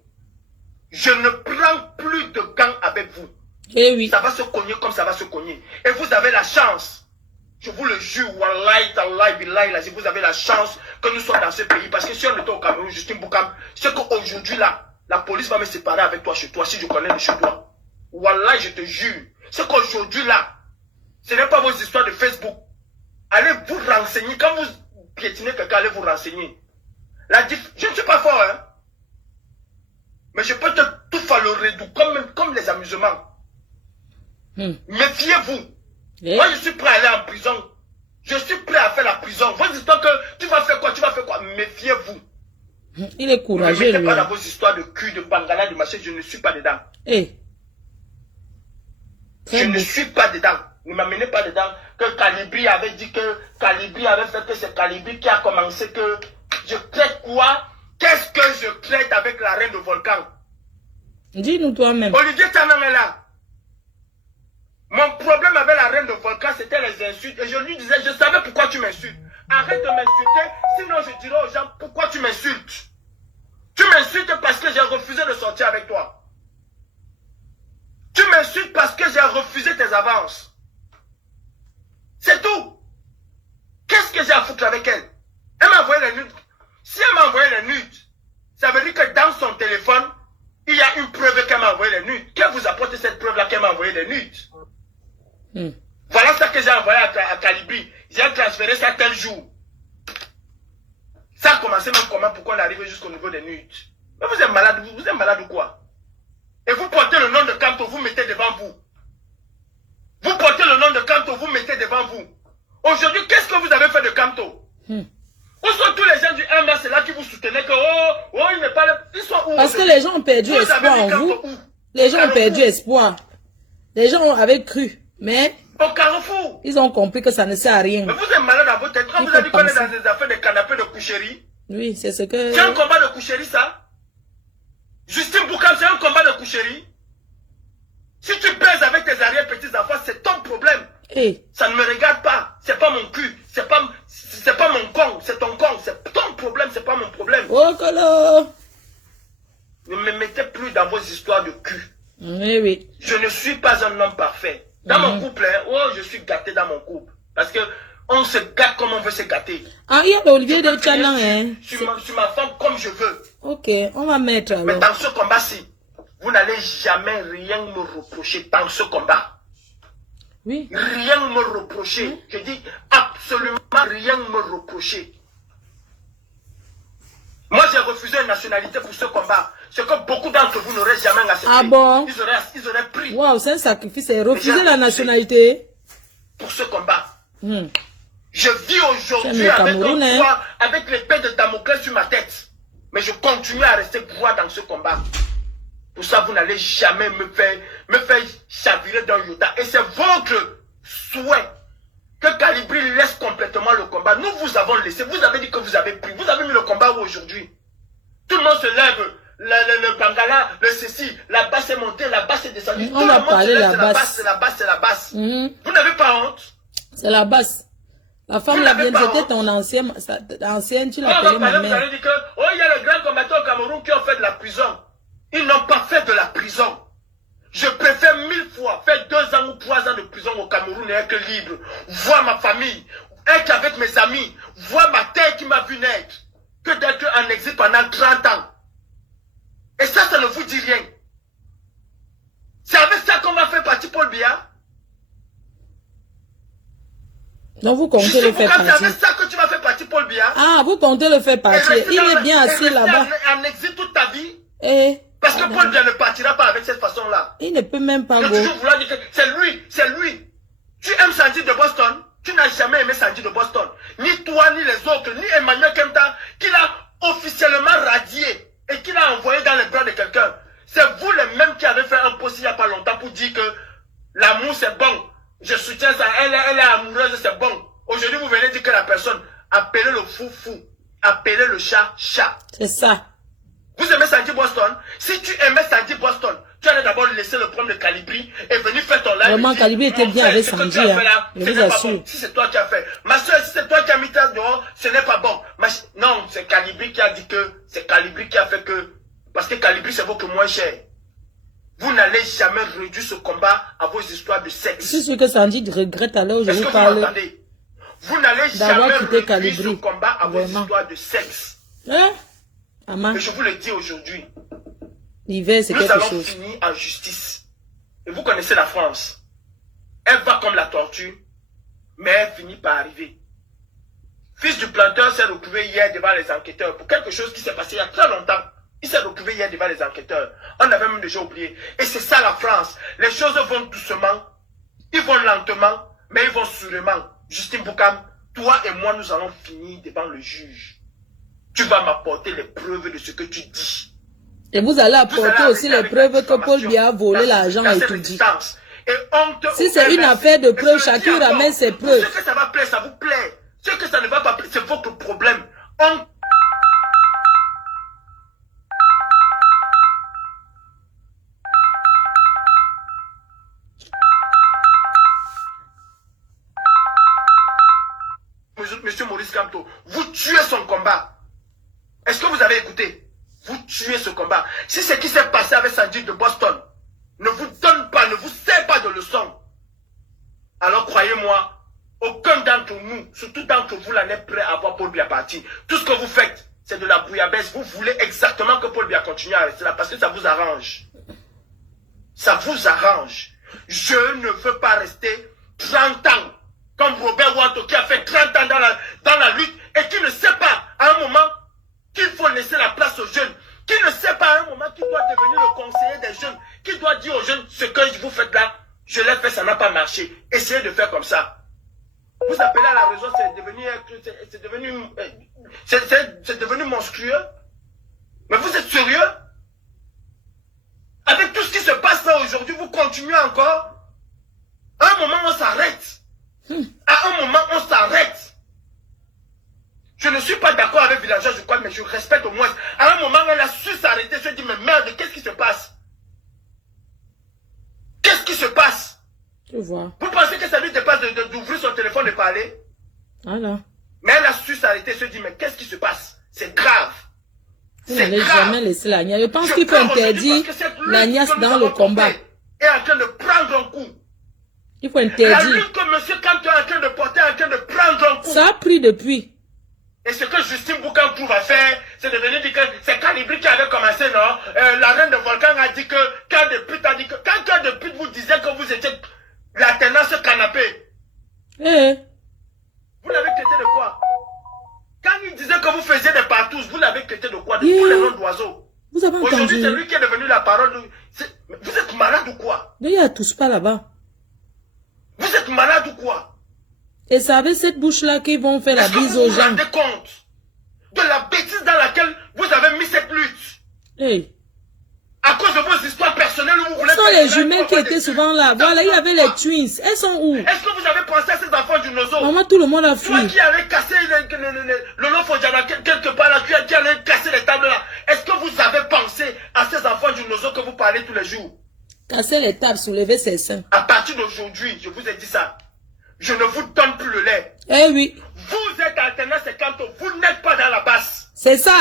Je ne prends plus de gang avec vous. Eh oui. Ça va se cogner comme ça va se cogner. Et vous avez la chance. Je vous le jure, wallahi, tallahi, billahi, là, si vous avez la chance que nous soyons dans ce pays. Parce que si on était au Cameroun, Justine Boukam, c'est qu'aujourd'hui là, la police va me séparer avec toi chez toi, si je connais le chez toi. Wallahi, je te jure. C'est qu'aujourd'hui là, ce n'est pas vos histoires de Facebook. Allez vous renseigner. Quand vous piétinez quelqu'un, allez vous renseigner. Je ne suis pas fort, hein. Mais je peux te tout faire le redout, comme les amusements. Méfiez-vous. Moi, je suis prêt à aller en prison. Je suis prêt à faire la prison. Vos histoires que tu vas faire quoi, tu vas faire quoi. Méfiez-vous. Il est courageux. Ne mettez pas dans vos histoires de cul, de bangala, de machin. Je ne suis pas dedans. Je ne suis pas dedans. Ne m'amenez pas dedans. Que Calibri avait dit que Calibri avait fait que c'est Calibri qui a commencé que je traite quoi? Qu'est-ce que je traite avec la reine de volcan? Dis-nous toi-même. Olivier Tanan est là. Mon problème avec la reine de volcan, c'était les insultes. Et je lui disais, je savais pourquoi tu m'insultes. Arrête de m'insulter, sinon je dirai aux gens pourquoi tu m'insultes. Tu m'insultes parce que j'ai refusé de sortir avec toi. Tu m'insultes parce que j'ai refusé tes avances. C'est tout. Qu'est-ce que j'ai à foutre avec elle? Elle m'a envoyé les nudes. Si elle m'a envoyé les nudes, ça veut dire que dans son téléphone, il y a une preuve qu'elle m'a envoyé les nudes. Qu'elle vous apporte cette preuve-là qu'elle m'a envoyé les nudes? Voilà ce que j'ai envoyé à Calibri. J'ai transféré ça tel jour. Ça a commencé même comment, pourquoi on arrive jusqu'au niveau des nudes. Mais vous êtes malade ou quoi? Et vous portez le nom de Kamto, vous mettez devant vous. Vous portez le nom de Kamto, vous mettez devant vous. Aujourd'hui, qu'est-ce que vous avez fait de Kamto? Où sont tous les gens du MS là qui vous soutenaient que il n'est pas là? Ils sont où? Parce que les gens ont perdu espoir en vous. Les gens ont perdu espoir. Les gens avaient cru. Mais au Carrefour, ils ont compris que ça ne sert à rien. Mais vous êtes malade à votre tête. Quand vous avez dit qu'on est dans des affaires de canapés de coucherie. Oui, c'est ce que... C'est un combat de coucherie, ça? Justine Boukam, c'est un combat de coucherie? Si tu baises avec tes arrière-petits-enfants, c'est ton problème. Ça ne me regarde pas. C'est pas mon cul. C'est pas mon con. C'est ton con. C'est ton problème. C'est pas mon problème. Ne me mettez plus dans vos histoires de cul. Oui. Je ne suis pas un homme parfait. Dans mon couple, je suis gâté dans mon couple. Parce que on se gâte comme on veut se gâter. Ah, il y a Olivier de Tchanan, hein. Je suis ma femme comme je veux. Ok, on va mettre alors. Mais dans ce combat-ci, vous n'allez jamais rien me reprocher dans ce combat. Oui. Rien me reprocher. Je dis absolument rien me reprocher. Moi, j'ai refusé une nationalité pour ce combat. Ce que beaucoup d'entre vous n'auraient jamais accepté. Ah bon? Ils auraient pris. Waouh, c'est un sacrifice. C'est refuser la nationalité. Pour ce combat. Je vis aujourd'hui avec l'épée de Damoclès sur ma tête. Mais je continue à rester droit dans ce combat. Pour ça, vous n'allez jamais me faire chavirer dans Yoda. Et c'est votre souhait que Calibri laisse complètement le combat. Nous vous avons laissé. Vous avez dit que vous avez pris. Vous avez mis le combat où aujourd'hui? Tout le monde se lève. Le Bangala, le ceci, la basse est montée, la basse est descendue. On va parler de la basse. C'est la basse, c'est la basse. Vous n'avez pas honte? C'est la basse. La femme là vient, c'était ton ancienne, tu l'appelais ma mère. Vous allez dire que, il y a les grands combattants au Cameroun qui ont fait de la prison. Ils n'ont pas fait de la prison. Je préfère 1000 fois faire 2 ans ou 3 ans de prison au Cameroun et être libre. Voir ma famille, être avec mes amis, voir ma terre qui m'a vu naître, que d'être en exil pendant 30 ans. Et ça ne vous dit rien. C'est avec ça qu'on va faire partir Paul Biya. Donc vous comptez le faire partir. C'est avec ça que tu vas faire partir Paul Biya. Ah, vous comptez le faire partir. Il est bien assis là-bas. En exil toute ta vie. Parce que Adam. Paul Biya ne partira pas avec cette façon-là. Il ne peut même pas Je go. toujours vouloir dire que c'est lui. Tu aimes Sandy de Boston? Tu n'as jamais aimé Sandy de Boston. Ni toi, ni les autres, ni Emmanuel Kemta, qui l'a officiellement radié et qui l'a envoyé dans les bras de quelqu'un. C'est vous les mêmes qui avez fait un post il n'y a pas longtemps pour dire que l'amour c'est bon. Je soutiens ça, elle est amoureuse, c'est bon. Aujourd'hui, vous venez dire que la personne, appelez le fou, appelez le chat. C'est ça. Vous aimez Sandy Boston? Si tu aimais Sandy Boston, tu allais d'abord laisser le problème de Calibri et venir faire ton live. Vraiment, Calibri était bien avec Sandy. Je vous assure. Bon. Si c'est toi qui as fait. Ma soeur, si c'est toi qui as mis ta dehors, ce n'est pas bon. Non, c'est Calibri qui a dit que, c'est Calibri qui a fait que, parce que Calibri c'est beaucoup moins cher. Vous n'allez jamais réduire ce combat à vos histoires de sexe. C'est ce que Sandy regrette alors, je vous parle. Vous n'allez jamais réduire ce combat à vos histoires de sexe. Maman. Et je vous le dis aujourd'hui. L'hiver, c'est quelque chose. Nous allons finir en justice. Et vous connaissez la France. Elle va comme la tortue, mais elle finit par arriver. Fils du planteur s'est retrouvé hier devant les enquêteurs pour quelque chose qui s'est passé il y a très longtemps. Il s'est retrouvé hier devant les enquêteurs. On avait même déjà oublié. Et c'est ça la France. Les choses vont doucement, Ils vont lentement, mais ils vont sûrement. Justin Boukam, toi et moi, nous allons finir devant le juge. Tu vas m'apporter les preuves de ce que tu dis. Et vous allez apporter aussi les preuves que Paul Biya a volé l'argent et tout dit. Si c'est une affaire de preuves, chacun ramène ses preuves. Ce que ça va plaire, ça vous plaît. Ce que ça ne va pas plaire, c'est votre problème. Monsieur Maurice Kamto, vous tuez son combat. Est-ce que vous avez écouté? Vous tuez ce combat. Si ce qui s'est passé avec Sandy de Boston ne vous donne pas, ne vous sert pas de leçon, alors croyez-moi, aucun d'entre nous, surtout d'entre vous là, n'est prêt à voir Paul Biya partir. Tout ce que vous faites, c'est de la bouillabaisse. Vous voulez exactement que Paul Biya continue à rester là parce que ça vous arrange. Ça vous arrange. Je ne veux pas rester 30 ans comme Robert Wanto qui a fait 30 ans dans la lutte et qui ne sait pas à un moment qu'il faut laisser la place aux jeunes, qui ne sait pas à un moment qu'il doit devenir le conseiller des jeunes, qui doit dire aux jeunes ce que vous faites là, je l'ai fait, ça n'a pas marché. Essayez de faire comme ça. Vous appelez à la raison, c'est devenu monstrueux. Mais vous êtes sérieux? Avec tout ce qui se passe là aujourd'hui, vous continuez encore? À un moment, on s'arrête. À un moment, on s'arrête. Je ne suis pas d'accord avec Villageois, je crois, mais je respecte au moins. À un moment, elle a su s'arrêter, se dit, mais merde, qu'est-ce qui se passe? Qu'est-ce qui se passe? Je vois. Vous pensez que ça lui dépasse d'ouvrir son téléphone et parler? Voilà. Mais elle a su s'arrêter, se dit, mais qu'est-ce qui se passe? C'est grave. Vous n'allez jamais laisser la niasse. Je pense qu'il faut interdire la niasse dans le combat. Est en train de prendre un coup. Il faut interdire. La lutte que M. Kamto est en train de porter, est en train de prendre un coup. Ça a pris depuis. Et ce que Justin Boukam trouve à faire, c'est de venir dire que c'est Calibri qui avait commencé, non? La reine de Volcan a dit que, Cœur de pute a dit que, quand Cœur de pute vous disait que vous étiez la tendance canapé. Eh. Vous l'avez traité de quoi? Quand il disait que vous faisiez des partous, vous l'avez traité de quoi? De tous les noms d'oiseaux. Vous avez entendu? Aujourd'hui, c'est lui qui est devenu la parole. Vous êtes malade ou quoi? Il n'y a tous pas là-bas. Vous êtes malade ou quoi? Et c'est avec cette bouche-là qu'ils vont faire la bise aux gens. Est-ce que vous vous rendez compte de la bêtise dans laquelle vous avez mis cette lutte? Hey. À cause de vos histoires personnelles où vous voulez... Ce sont les jumelles qui étaient souvent là. Voilà, il y avait les twins. Elles sont où? Est-ce que vous avez pensé à ces enfants du Nozo? Maman, tout le monde a fui. Toi qui allais casser le Lofodjana quelque part là, qui allait casser les tables là. Est-ce que vous avez pensé à ces enfants du Nozo que vous parlez tous les jours? Casser les tables, soulever ses seins. À partir d'aujourd'hui, je vous ai dit ça. Je ne vous donne plus le lait. Eh oui. Vous êtes alternance et Kamto, vous n'êtes pas dans la basse. C'est ça.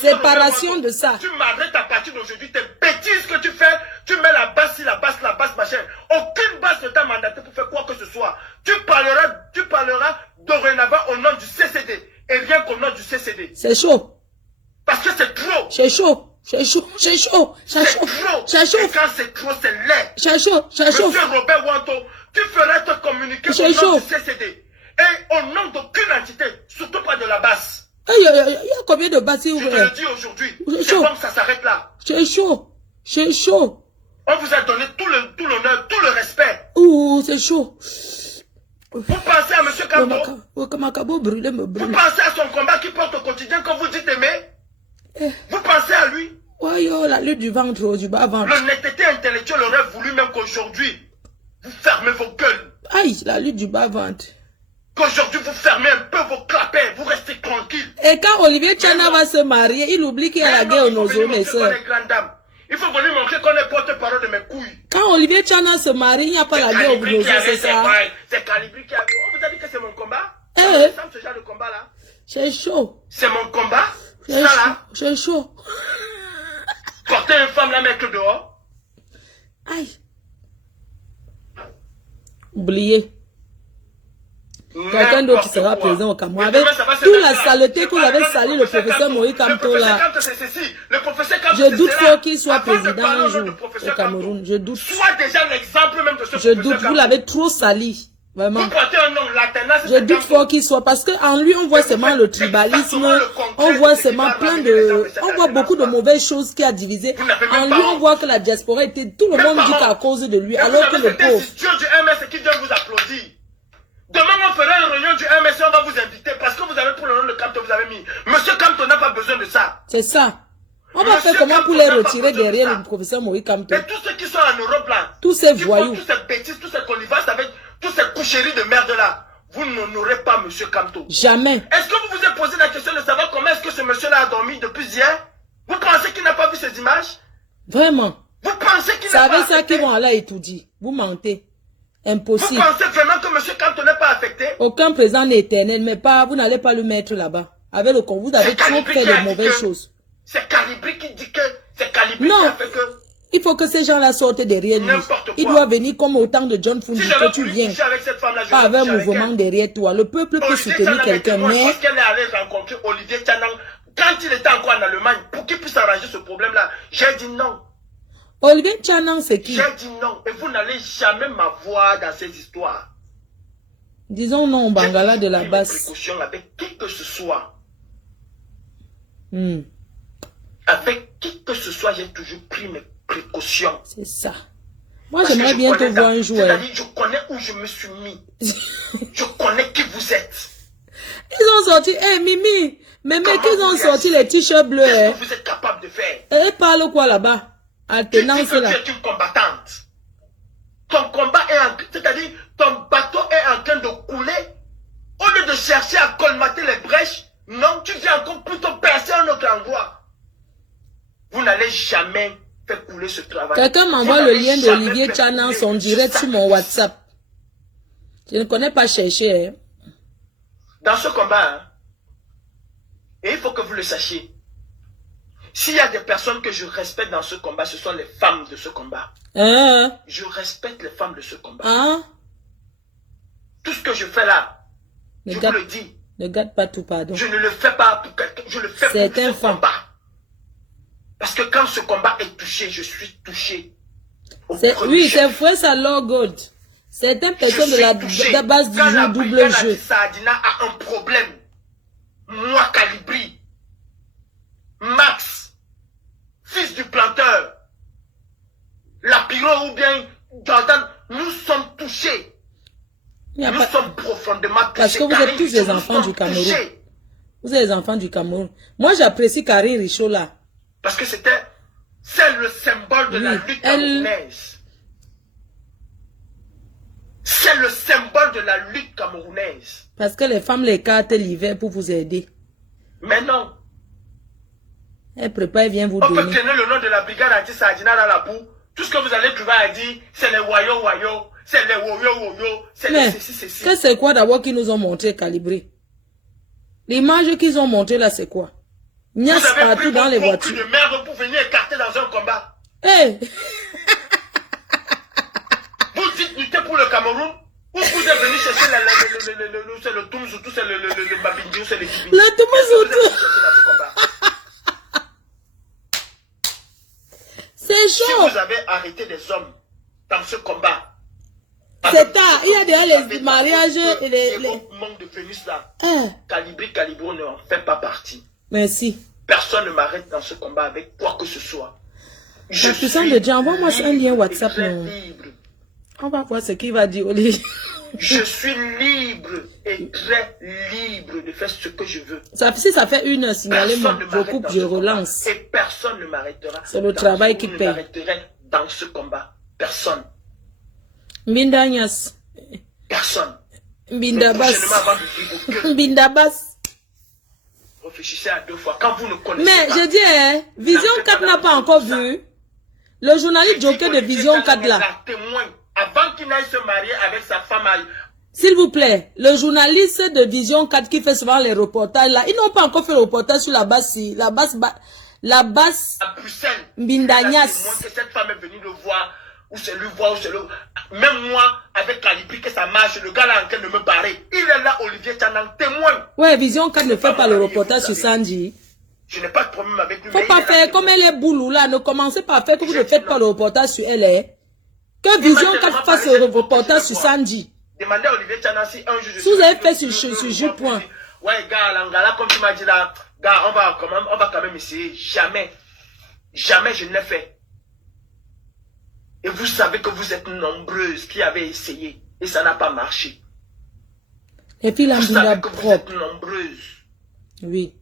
Séparation de ça. Tu m'arrêtes à partir d'aujourd'hui. Tes bêtises que tu fais, tu mets la basse, la basse, machin. Aucune basse ne t'a mandaté pour faire quoi que ce soit. Tu parleras dorénavant au nom du CCD. Et rien qu'au nom du CCD. C'est chaud. Parce que c'est trop. C'est chaud. C'est chaud. C'est chaud. C'est chaud. C'est chaud. Et quand c'est trop, c'est laid. C'est chaud. C'est chaud. Monsieur Robert Wanto, tu ferais te communiquer au nom du CCD. Et au nom d'aucune entité, surtout pas de la basse. Il y a combien de basses ouvertes? Je te le dis aujourd'hui. C'est bon que ça s'arrête là. C'est chaud. C'est chaud. On vous a donné tout l'honneur, tout le respect. Ouh, c'est chaud. Vous pensez à M. Kamto? Vous pensez à son combat qui porte au quotidien quand vous dites aimer? Vous pensez à lui? Ouais, yo, la lutte du ventre, du bas-ventre. L'honnêteté intellectuelle aurait voulu même qu'aujourd'hui, vous fermez vos gueules. Aïe, la lutte du bas-ventre. Qu'aujourd'hui, vous fermez un peu vos clapets, vous restez tranquille. Et quand Olivier Tchana va se marier, il oublie qu'il y a la guerre aux Nozo, mes soeurs. Il faut venir montrer qu'on est porte-parole de mes couilles. Quand Olivier Tchana se marie, il n'y a pas la guerre aux Nozo, c'est ça. C'est Calibri qui a vu. On vous a dit que c'est mon combat? Eh. Ce genre de combat-là. C'est chaud. C'est mon combat? Ça là? C'est chaud. Porter une femme la mettre dehors? Aïe. Oubliez. Quelqu'un d'autre qui sera présent au Cameroun. Avec toute la saleté que vous avez sali le professeur Moïse Kamto là. Je doute fort qu'il soit président un jour au Cameroun. Je doute. Soit déjà l'exemple même de ce Je doute, vous l'avez trop sali. Vraiment. Vous portez un nom, la tendance. Je doute fort qu'il soit, parce qu'en lui, on voit seulement le tribalisme, on voit seulement plein de... On voit beaucoup de mauvaises choses qui a divisé. En lui, on voit que la diaspora était... Tout le monde dit qu'à cause de lui, alors que le pauvre... C'est Dieu du MS qui vient vous applaudir. Demain, on fera une réunion du MS et on va vous inviter, parce que vous avez pour le nom de Camto, vous avez mis. Monsieur Camto n'a pas besoin de ça. C'est ça. On va faire comment pour les retirer derrière le professeur Moïse Camto. Et tous ceux qui sont en Europe là, tous ces voyous, tous ces bêtises, tous ces connivences avec toutes ces coucheries de merde là, vous n'honorez pas monsieur Camto. Jamais. Est-ce que vous vous êtes posé la question de savoir comment est-ce que ce monsieur là a dormi depuis hier? Vous pensez qu'il n'a pas vu ces images? Vraiment. Vous pensez qu'il n'a pas affecté? C'est ça qu'ils vont aller étudier. Vous mentez. Impossible. Vous pensez vraiment que monsieur Camto n'est pas affecté? Aucun président n'est éternel, mais pas, vous n'allez pas le mettre là-bas. Avec le con, vous avez trop fait de mauvaises choses. C'est Calibri qui dit que c'est Calibri qui a fait que... Il faut que ces gens-là sortent derrière lui. Il doit venir comme au temps de John Fundi, que tu viens. Pas avec un mouvement derrière toi. Le peuple peut soutenir quelqu'un, mais... Parce qu'elle est allée rencontrer Olivier Tchanan quand il était encore en Allemagne pour qu'il puisse arranger ce problème-là. J'ai dit non. Olivier Tchanan, c'est qui? J'ai dit non. Et vous n'allez jamais m'avoir dans ces histoires. Disons non au Bangala de la basse. Précaution avec qui que ce soit. Hmm. Avec qui que ce soit, j'ai toujours pris mes précautions. C'est ça. Moi, j'aimerais bien te voir un jour. C'est-à-dire, je connais où je me suis mis. Je connais qui vous êtes. Ils ont sorti, hey, Mimi, mais qu'ils ont sorti les t-shirts bleus. Qu'est-ce que vous êtes capable de faire? Elle parle quoi là-bas? Alternance là. Tu es une combattante. Ton combat est en... C'est-à-dire, ton bateau est en train de couler. Au lieu de chercher à colmater les brèches, non, tu viens encore plutôt percer un autre endroit. Vous n'allez jamais faire couler ce travail. Quelqu'un m'envoie le lien d'Olivier Tchanan, son direct sur mon WhatsApp. Je ne connais pas chercher. Hein. Dans ce combat, hein, et il faut que vous le sachiez, s'il y a des personnes que je respecte dans ce combat, ce sont les femmes de ce combat. Je respecte les femmes de ce combat. Tout ce que je fais là, je vous le dis. Ne gâte pas tout, pardon. Je ne le fais pas pour quelqu'un, je le fais pour ce combat. Parce que quand ce combat est touché, je suis touché. Oui, c'est vrai, ça, Lord God. Certaines personnes de la base du jeu, double jeu. Sadina a un problème. Moi, Calibri, Max, fils du planteur, la Pyro ou bien Jordan, nous sommes touchés. Nous sommes profondément touchés. Parce que vous êtes tous des enfants du Cameroun. Vous êtes des enfants du Cameroun. Moi, j'apprécie Karine Richaud là. Parce que c'est le symbole de la lutte camerounaise. C'est le symbole de la lutte camerounaise. Parce que les femmes les cartent l'hiver pour vous aider. Mais non. Elle prépare, vient vous donner. On peut tenir le nom de la brigade anti-Sardina dans la boue. Tout ce que vous allez trouver à dire, c'est les wayo. C'est les woyo. C'est les ceci. Que c'est quoi d'abord qu'ils nous ont montré calibré? L'image qu'ils ont montré là, c'est quoi? Vous avez pris dans les voitures de merde pour venir écarter dans un combat. Hey. Vous dites lutter pour le Cameroun ou vous êtes venu chercher le Toumzoutou, c'est le Babindiou, c'est le Kibini. Le Toumzoutou. C'est chaud. Si vous avez arrêté des hommes dans ce combat, c'est tard. Il y a déjà les mariages et les manque de Vénus là. Calibri n'en fait pas partie. Merci. Personne ne m'arrête dans ce combat avec quoi que ce soit. Je suis libre. Envoie-moi un lien WhatsApp. On va voir ce qu'il va dire, Olivier. Je suis libre et très libre de faire ce que je veux. Si ça fait une heure, signalez-moi. Je coupe, je relance. Et personne ne m'arrêtera. C'est le travail qui paye. Dans ce combat. Personne. Mbindanyas. Personne. Mbindabas. Mbindabas. Réfléchissez à deux fois. Quand vous ne connaissez mais pas. Mais je dis, Vision 4 n'a pas encore vu. Le journaliste joker de Vision 4 là. Avant qu'il n'aille se marier avec sa femme. S'il vous plaît, le journaliste de Vision 4 qui fait souvent les reportages là, ils n'ont pas encore fait le reportage sur la base à Bruxelles. Mbindanyas. Que cette femme est venue le voir. Ou c'est lui voir, ou c'est le... Même moi, avec Calibri, que ça marche, le gars là en train de me barrer. Il est là, Olivier Tchanan, témoin. Ouais, Vision 4 ne fait pas le reportage sur Sanji. Je n'ai pas de problème avec lui. Faut pas faire comme elle est boulou là. Ne commencez pas à faire que vous ne faites pas le reportage sur elle. Que Vision 4 fasse le reportage sur Sanji. Demandez à Olivier Tchana si un jour je Si vous avez fait ce jeu, point. Ouais, gars, l'Angala, comme tu m'as dit là, gars, on va quand même essayer. Jamais. Jamais je ne l'ai fait. Et vous savez que vous êtes nombreuses qui avez essayé. Et ça n'a pas marché. Et puis vous savez que propre. vous êtes nombreuses. Oui.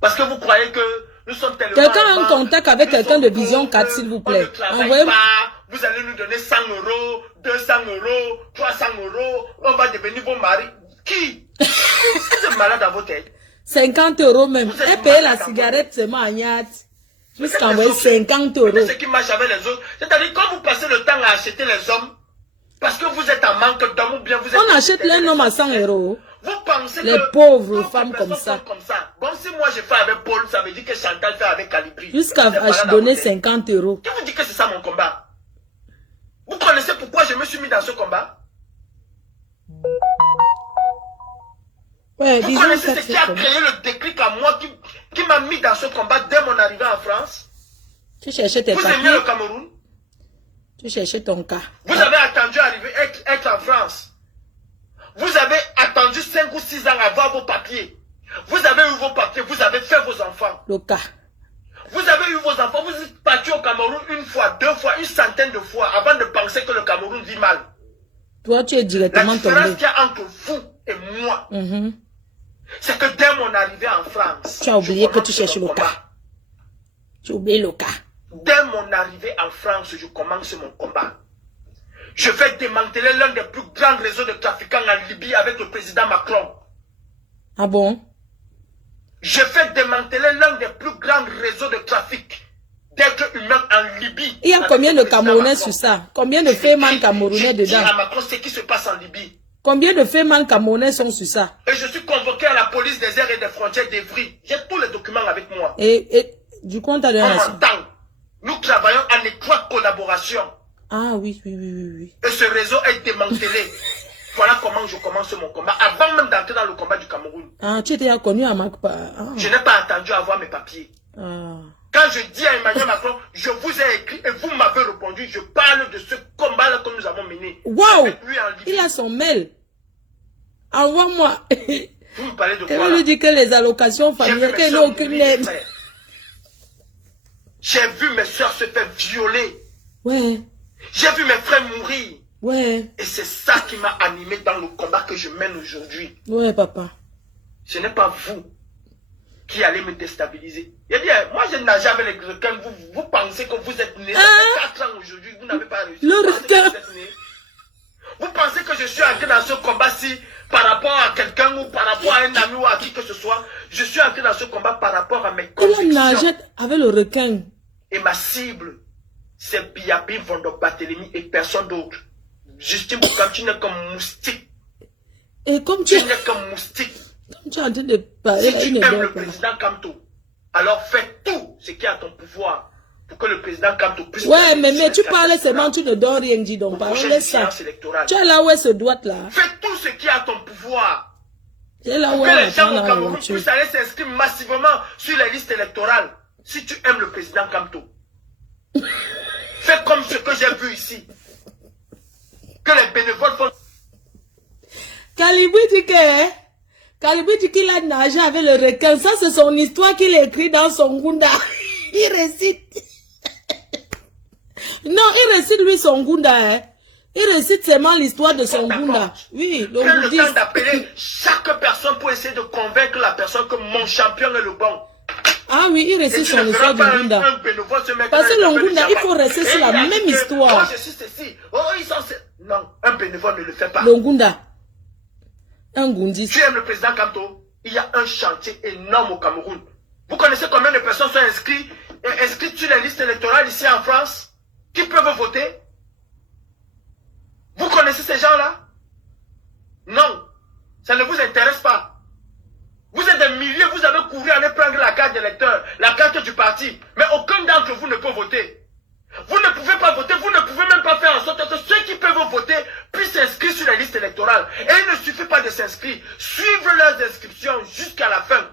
Parce que vous croyez que nous sommes tellement... Quelqu'un a un contact avec quelqu'un de Vision 4, s'il vous plaît. Envoyez-moi. Vous allez nous donner 100 €, 200 €, 300 €. On va devenir vos maris. Qui? Vous êtes malade dans vos têtes. 50 € même. Elle paye la cigarette seulement à Niat. Jusqu'à envoyer 50 €. C'est ce qui marche avec les autres. C'est-à-dire, quand vous passez le temps à acheter les hommes, parce que vous êtes en manque d'hommes ou bien vous êtes... On achète un homme à 100 €. Vous pensez les que pauvres femmes comme ça. Bon, si moi je fais avec Paul, ça veut dire que Chantal fait avec Calibri. Jusqu'à donner 50 €. Qui vous dit que c'est ça mon combat? Vous connaissez pourquoi je me suis mis dans ce combat? Ouais, vous connaissez ce qui a créé le déclic à moi qui m'a mis dans ce combat dès mon arrivée en France? Tu cherchais tes papiers. Vous aimiez le Cameroun? Tu cherchais ton cas. Vous avez attendu être en France. Vous avez attendu 5 ou 6 ans à avoir vos papiers. Vous avez eu vos papiers, vous avez fait vos enfants. Le cas. Vous avez eu vos enfants, vous êtes parti au Cameroun une fois, 2 fois, une centaine de fois avant de penser que le Cameroun vit mal. Toi, tu es directement tombé. La différence qu'il y a entre vous et moi, c'est que dès mon arrivée en France, tu as oublié que tu cherches le cas. Tu as oublié le cas. Dès mon arrivée en France, je commence mon combat. Je vais démanteler l'un des plus grands réseaux de trafiquants en Libye avec le président Macron. Ah bon? Je vais démanteler l'un des plus grands réseaux de trafic d'êtres humains en Libye. Il y a combien de Camerounais sur ça? Combien de fémans camerounais dedans? Je dis à Macron ce qui se passe en Libye. Combien de fémans camerounais sont sur ça? Et je suis convoqué à la police des airs et des frontières d'Evry. J'ai tous les documents avec moi. Et du coup, on t'a donné on m'entend. Nous travaillons en étroite collaboration. Ah oui. Et ce réseau est démantelé. Voilà comment je commence mon combat. Avant même d'entrer dans le combat du Cameroun. Ah, tu étais connu à Macpa. Ah. Je n'ai pas attendu à avoir mes papiers. Ah. Quand je dis à Emmanuel Macron, je vous ai écrit et vous m'avez répondu, je parle de ce combat-là que nous avons mené. Waouh! Il a son mail. Envoie-moi. Vous me parlez de quoi? Elle lui dit que les allocations familiales, qu'elle n'a aucune aide. J'ai vu mes soeurs se faire violer. Ouais. J'ai vu mes frères mourir. Ouais. Et c'est ça qui m'a animé dans le combat que je mène aujourd'hui. Ouais, papa. Ce n'est pas vous qui allez me déstabiliser. Il a dit, moi je nage avec les requins. Vous pensez que vous êtes né. Ça fait 4 ans aujourd'hui, vous n'avez pas réussi. Le requin. Vous pensez que je suis entré dans ce combat-ci par rapport à quelqu'un ou par rapport à un ami ou à qui que ce soit. Je suis entré dans ce combat par rapport à mes convictions. Il a nagé avec le requin. Et ma cible, c'est Biabi Vondok-Barthélemy et personne d'autre. Justine Boukam, tu n'es qu'un moustique. Et comme tu n'es qu'un moustique. Comme tu es en train de parler, si tu aimes le président Kamto, alors fais tout ce qui est à ton pouvoir pour que le président Kamto puisse... Ouais, mais tu parles seulement, tu ne donnes rien, dis donc. Parle ça. Tu es là où elle se doit là. Fais tout ce qui est à ton pouvoir. Tu es là où pour que les gens au Cameroun puissent aller s'inscrire massivement sur les listes électorales. Si tu aimes le président Kamto, fais comme ce que j'ai vu ici. Que les bénévoles font... Calibri dit qu'il a nagé avec le requin. Ça, c'est son histoire qu'il écrit dans son Gunda. Il récite. Non, il récite lui son Gunda. Hein. Il récite seulement l'histoire de son Gunda. Oui, le Prends le temps d'appeler chaque personne pour essayer de convaincre la personne que mon champion est le bon. Ah oui, il récite son histoire de Gunda. Parce que le Gunda, il faut rester sur la même histoire. Oh, je suis ceci. Oh, ils sont... Non, un bénévole ne le fait pas. Le Gunda. Un Gundi. Tu aimes le président Kamto? Il y a un chantier énorme au Cameroun. Vous connaissez combien de personnes sont inscrites sur les listes électorales ici en France qui peuvent voter? Vous connaissez ces gens-là? Non. Ça ne vous intéresse pas. Vous êtes des milliers, vous avez couru aller prendre la carte d'électeur, la carte du parti. Mais aucun d'entre vous ne peut voter. Vous ne pouvez pas voter, vous ne pouvez même pas faire en sorte que ceux qui peuvent voter puissent s'inscrire sur la liste électorale. Et il ne suffit pas de s'inscrire. Suivre leurs inscriptions jusqu'à la fin.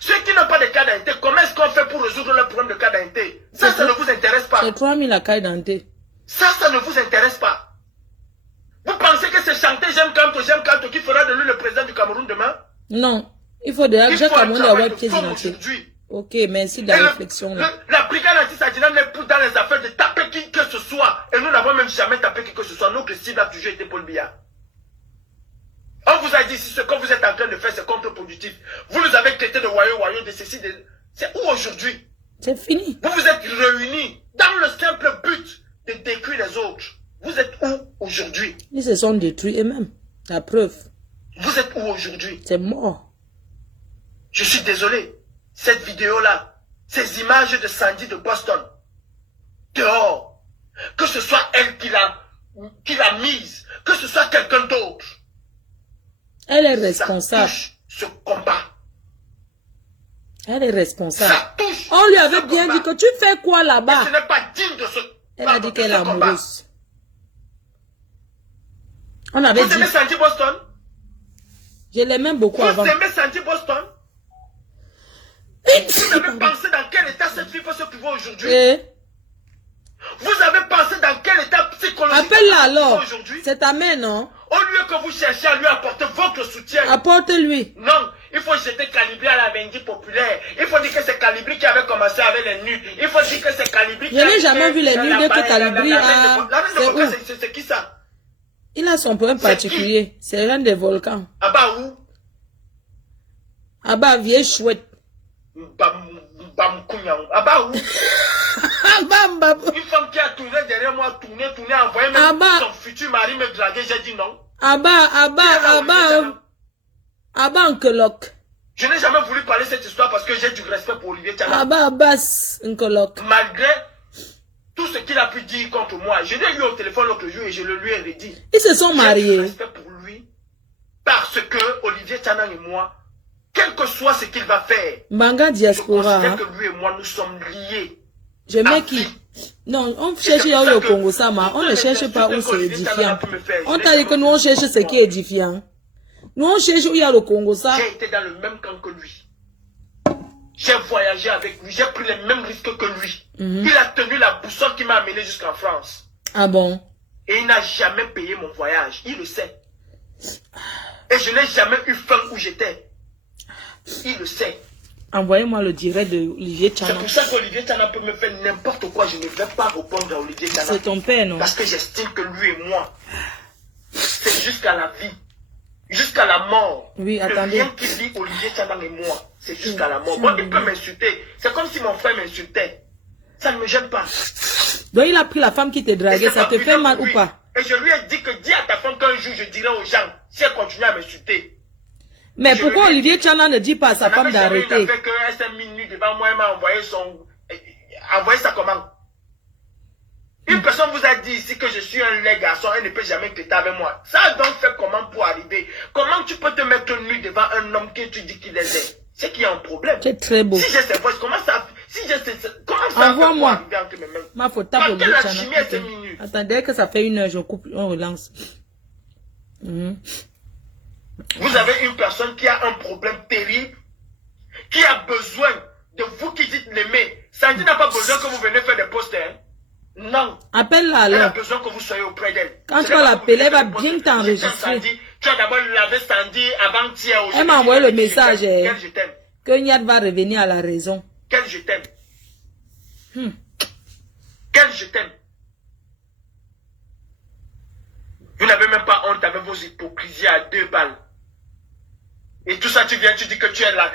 Ceux qui n'ont pas de carte d'identité, comment est-ce qu'on fait pour résoudre le problème de carte d'identité? Ça ne vous intéresse pas. C'est 3000 la carte d'identité. Ça ne vous intéresse pas. Vous pensez que c'est chanter j'aime Jean Kanto qui fera de lui le président du Cameroun demain? Non. Il faut déjà que Cameroun ait web pièce aujourd'hui. Ok, merci de la réflexion. La brigade anti-Sadina n'est plus dans les affaires de taper qui que ce soit. Et nous n'avons même jamais tapé qui que ce soit. Notre cible a toujours été Paul Biya. On vous a dit, si ce que vous êtes en train de faire, c'est contre-productif. Vous nous avez traité de voyous, de ceci, de... C'est où aujourd'hui? C'est fini. Vous vous êtes réunis dans le simple but de détruire les autres. Vous êtes où aujourd'hui? Ils se sont détruits eux-mêmes. La preuve. Vous êtes où aujourd'hui? C'est mort. Je suis désolé. Cette vidéo-là, ces images de Sandy de Boston, dehors, que ce soit elle qui l'a mise, que ce soit quelqu'un d'autre. Elle est responsable. Ça touche ce combat. Elle est responsable. Ça touche. On lui avait bien dit que tu fais quoi là-bas? Ce n'est pas digne de ce combat. Elle a dit qu'elle est amoureuse. On avait dit. Vous aimez Sandy Boston? Je l'aimais beaucoup avant. Vous aimez Sandy Boston? Vous avez pensé dans quel état cette fille peut se trouver aujourd'hui? Vous avez pensé dans quel état psychologique appelle-la alors. Aujourd'hui? C'est ta mère, non? Au lieu que vous cherchiez à lui apporter votre soutien. Apporte-lui. Non, il faut jeter Calibri à la Bendy populaire. Il faut dire que c'est Calibri qui avait commencé avec les nus. Il faut dire que c'est Calibri qui Je n'ai jamais vu les nus dès que Calibri a... C'est qui ça? Il a son point particulier. C'est l'un des volcans. Abba où? Abba vieille chouette. Abba où? Une femme qui a tourné derrière moi, tourné, envoyé même son futur mari me draguer, j'ai dit non. Abba Nkelok. Je n'ai jamais voulu parler de cette histoire parce que j'ai du respect pour Olivier Tchana. Abba Abbas Nkelok. Malgré tout ce qu'il a pu dire contre moi, je l'ai eu au téléphone l'autre jour et je le lui ai redit. Ils se sont mariés. J'ai du respect pour lui parce que Olivier Tchana et moi, quel que soit ce qu'il va faire, Manga Diaspora. Je considère que lui et moi, nous sommes liés. Je mets qui? Non, on cherche au Congo, Sama. On ne cherche pas où c'est édifiant. On t'a dit que nous on cherche ce qui est édifiant. Nous on cherche où il y a le Congo, ça. J'ai été dans le même camp que lui. J'ai voyagé avec lui. J'ai pris les mêmes risques que lui. Il a tenu la boussole qui m'a amené jusqu'en France. Ah bon? Et il n'a jamais payé mon voyage. Il le sait. Et je n'ai jamais eu faim où j'étais. Il le sait. Envoyez-moi le direct de Olivier Tchana. C'est pour ça qu'Olivier Tchana peut me faire n'importe quoi. Je ne vais pas répondre à Olivier Tchana. C'est ton père, non? Parce que j'estime que lui et moi, c'est jusqu'à la vie, jusqu'à la mort. Oui, attendez. Rien qui dit Olivier Tchana et moi, c'est jusqu'à la mort. Bon, il peut m'insulter. C'est comme si mon frère m'insultait. Ça ne me gêne pas. Donc il a pris la femme qui te draguait. Ça te fait mal ou pas? Et je lui ai dit que dis à ta femme qu'un jour je dirai aux gens si elle continue à m'insulter. Mais pourquoi Olivier Tchana ne dit pas à sa femme d'arrêter? Il a fait qu'elle s'est mis nu devant moi, elle m'a envoyé ça comment? Une personne vous a dit ici que je suis un laid garçon, elle ne peut jamais traiter avec moi. Ça a donc fait comment pour arriver? Comment tu peux te mettre nu devant un homme que tu dis qu'il est laid? C'est qu'il y a un problème. C'est très beau. Si j'ai cette voix, comment ça? Envoie-moi ma photo pour Olivier Tchana. Attendez que ça fait 1 heure, je coupe, on relance. Vous avez une personne qui a un problème terrible, qui a besoin de vous qui dites l'aimer. Sandy n'a pas besoin que vous venez faire des posts. Hein? Non. Appelle-la alors. Elle a besoin que vous soyez auprès d'elle. Quand tu vas l'appeler, elle va bien t'enregistrer. Tu as d'abord lavé Sandy avant-hier. Elle m'a envoyé le message. Quel je t'aime. Que Niad va revenir à la raison. Quel je t'aime. Quel je t'aime. Vous n'avez même pas honte avec vos hypocrisies à 2 balles. Et tout ça, tu viens, tu dis que tu es la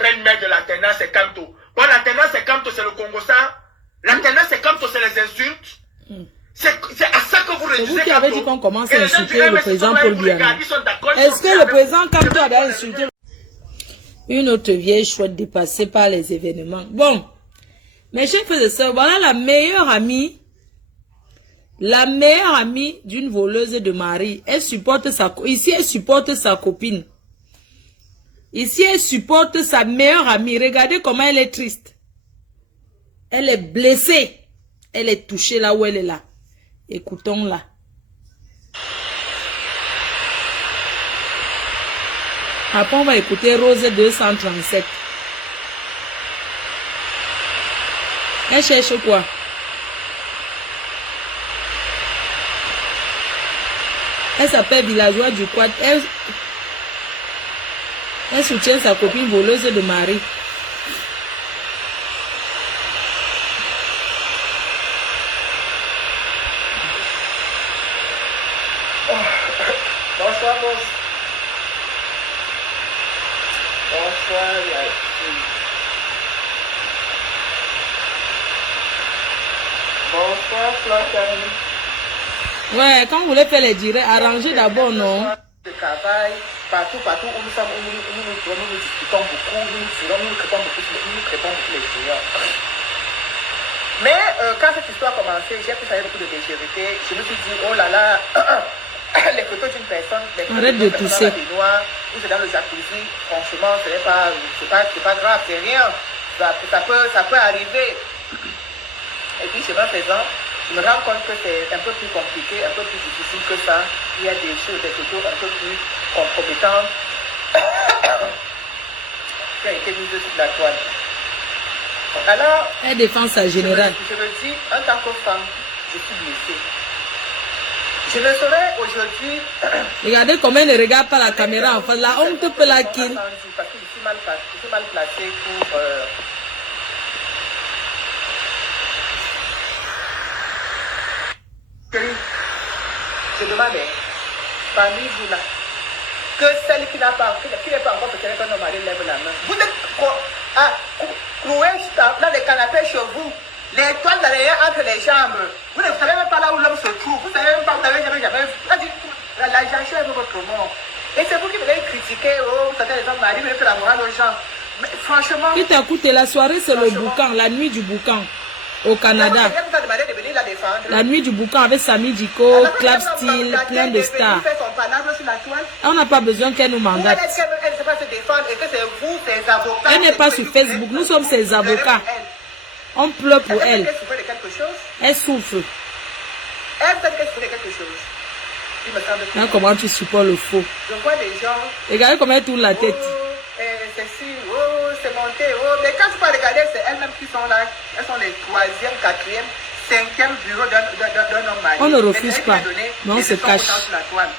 reine mère de la Tena, c'est Kanto. Bon, la Tena, c'est Kanto, c'est le Congo, ça. La Tena, c'est Kanto, c'est les insultes. C'est à ça que vous réduisez. C'est vous qui avez dit qu'on commence à insulter le président Paul Biya. Est-ce que le président Kanto a insulté une autre vieille chouette dépassée par les événements? Bon, mes chers frères et sœurs, voilà la meilleure amie d'une voleuse de mari. Elle supporte ici, elle supporte sa copine. Ici, elle supporte sa meilleure amie. Regardez comment elle est triste. Elle est blessée. Elle est touchée là où elle est là. Écoutons-la. Après, on va écouter Rose 237. Elle cherche quoi? Elle s'appelle Villageois du Quad. Elle soutient sa copine voleuse de mari. Bonsoir, boss. Bonsoir, Yaki. Bonsoir, Flotani. Ouais, quand vous voulez faire les directs, arrangez d'abord, non? De travail, partout où nous sommes, nous discutons beaucoup, nous répondons beaucoup les clients. Mais quand cette histoire a commencé, j'ai pu faire beaucoup de légèreté. Je me suis dit, oh là là, les photos d'une personne, arrête de tousser. Ou c'est dans le jacuzzi, franchement, c'est pas grave, c'est rien. Ça peut arriver. Et puis, chemin faisant, je me rends compte que c'est un peu plus compliqué, un peu plus difficile que ça. Il y a des choses, des photos un peu plus compromettantes qui ont été mises sur la toile. Alors, elle défend sa générale. Je me dis, en tant que femme, je suis blessée. Je ne saurais aujourd'hui. Regardez comment elle ne regarde pas la caméra en face. La honte peut la kill. Parce que je suis mal placée pour. Je demande, parmi vous là, que celle qui n'est pas encore peut-être que nos maris lèvent la main. Vous êtes cloué dans les canapés chez vous, les toiles derrière entre les jambes. Vous ne savez même pas là où l'homme se trouve. Vous ne savez même pas, vous n'avez jamais vu. La jonction est votre mort. Et c'est vous qui venez critiquer, oh, vous savez, les hommes maris, vous venez faire la morale aux gens. Mais franchement. Qui t'a écouté la soirée, c'est le boucan, la nuit du boucan. Au Canada. La nuit du boucan avec Samy Diko, Clap Steel, plein de stars. On n'a pas besoin qu'elle nous mandate. Elle n'est pas sur Facebook, nous sommes ses avocats. On pleure pour elle. Elle souffre. Hein, comment tu supportes le faux? Regardez comment elle tourne la tête. C'est monté, mais quand tu peux regarder, c'est elles-mêmes qui sont là. Elles sont les 3e, 4e, 5e bureaux d'un homme marié. On ne refuse pas, mais on se cache.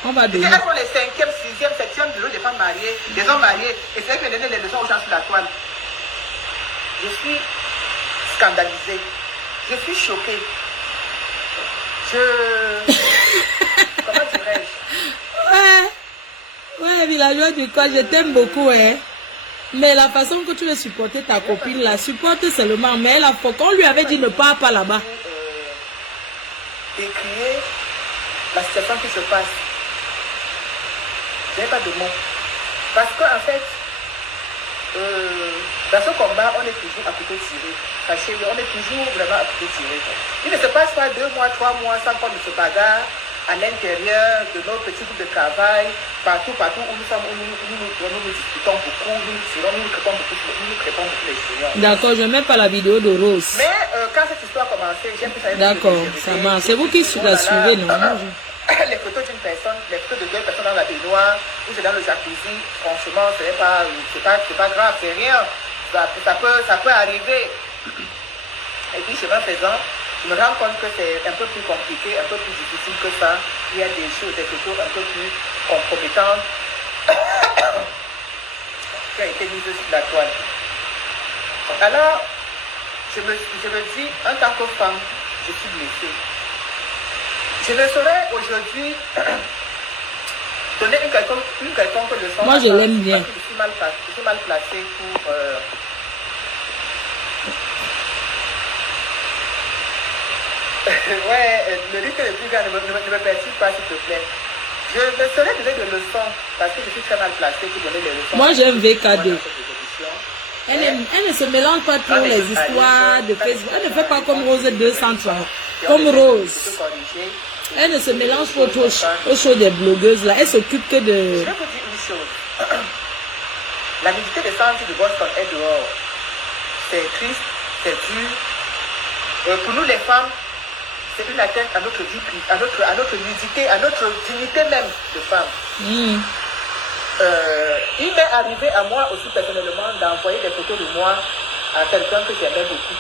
On va donner. Elles sont les 5e, 6e, 7e bureaux des femmes mariées, des hommes mariés. Et c'est elles qui donnent les leçons aux gens sur la toile. Je suis scandalisée. Je suis choquée. Comment dirais-je? Ouais, Villageois du Quad, je t'aime beaucoup, hein. Mais la façon que tu veux supporter ta copine, la supporte seulement. Mais elle a faux. On lui avait dit ne pars pas là-bas. Décrier la situation qui se passe. Je n'ai pas de mots. Parce qu'en fait, dans ce combat, on est toujours à couteau tiré. Sachez-le, on est toujours vraiment à couteau tiré. Il ne se passe pas 2 mois, 3 mois sans qu'on ne se bagarre à l'intérieur de nos petits groupes de travail, partout où nous sommes, où nous discutons beaucoup, nous répondons beaucoup les clients. D'accord, je ne mets pas la vidéo de Rose. Mais quand cette histoire a commencé, j'ai pu savoir. D'accord, ça marche. C'est vous qui la suivez, non? Les photos d'une personne, les photos de 2 personnes dans la baignoire, ou c'est dans le jacuzzi, franchement, c'est pas grave, c'est rien. Ça peut arriver. Et puis, chemin faisant, je me rends compte que c'est un peu plus compliqué, un peu plus difficile que ça. Il y a des choses, des photos un peu plus compromettantes qui ont été mises sur la toile. Alors, je me dis, en tant que femme, je suis blessée. Je ne saurais aujourd'hui donner une quelconque leçon. Moi, je l'aime bien. Je suis mal placée pour... ouais, le risque le plus grand ne me perturbe pas, s'il te plaît. Je ne saurais donner de leçons parce que je suis très mal placée pour donner les leçons. Moi, j'aime VKD. Elle ne se mélange pas trop les histoires de Facebook. Elle ne fait pas comme Rose 203. Comme Rose. Elle ne se mélange pas trop aux choses des blogueuses là. Elle s'occupe que de... Je vais vous dire une chose. La nudité des femmes de Boston est dehors. C'est triste, c'est dur. Pour nous les femmes, c'est une atteinte à notre vie, à notre nudité, à notre dignité même de femme. Il m'est arrivé à moi aussi personnellement d'envoyer des photos de moi à quelqu'un que j'aimais beaucoup.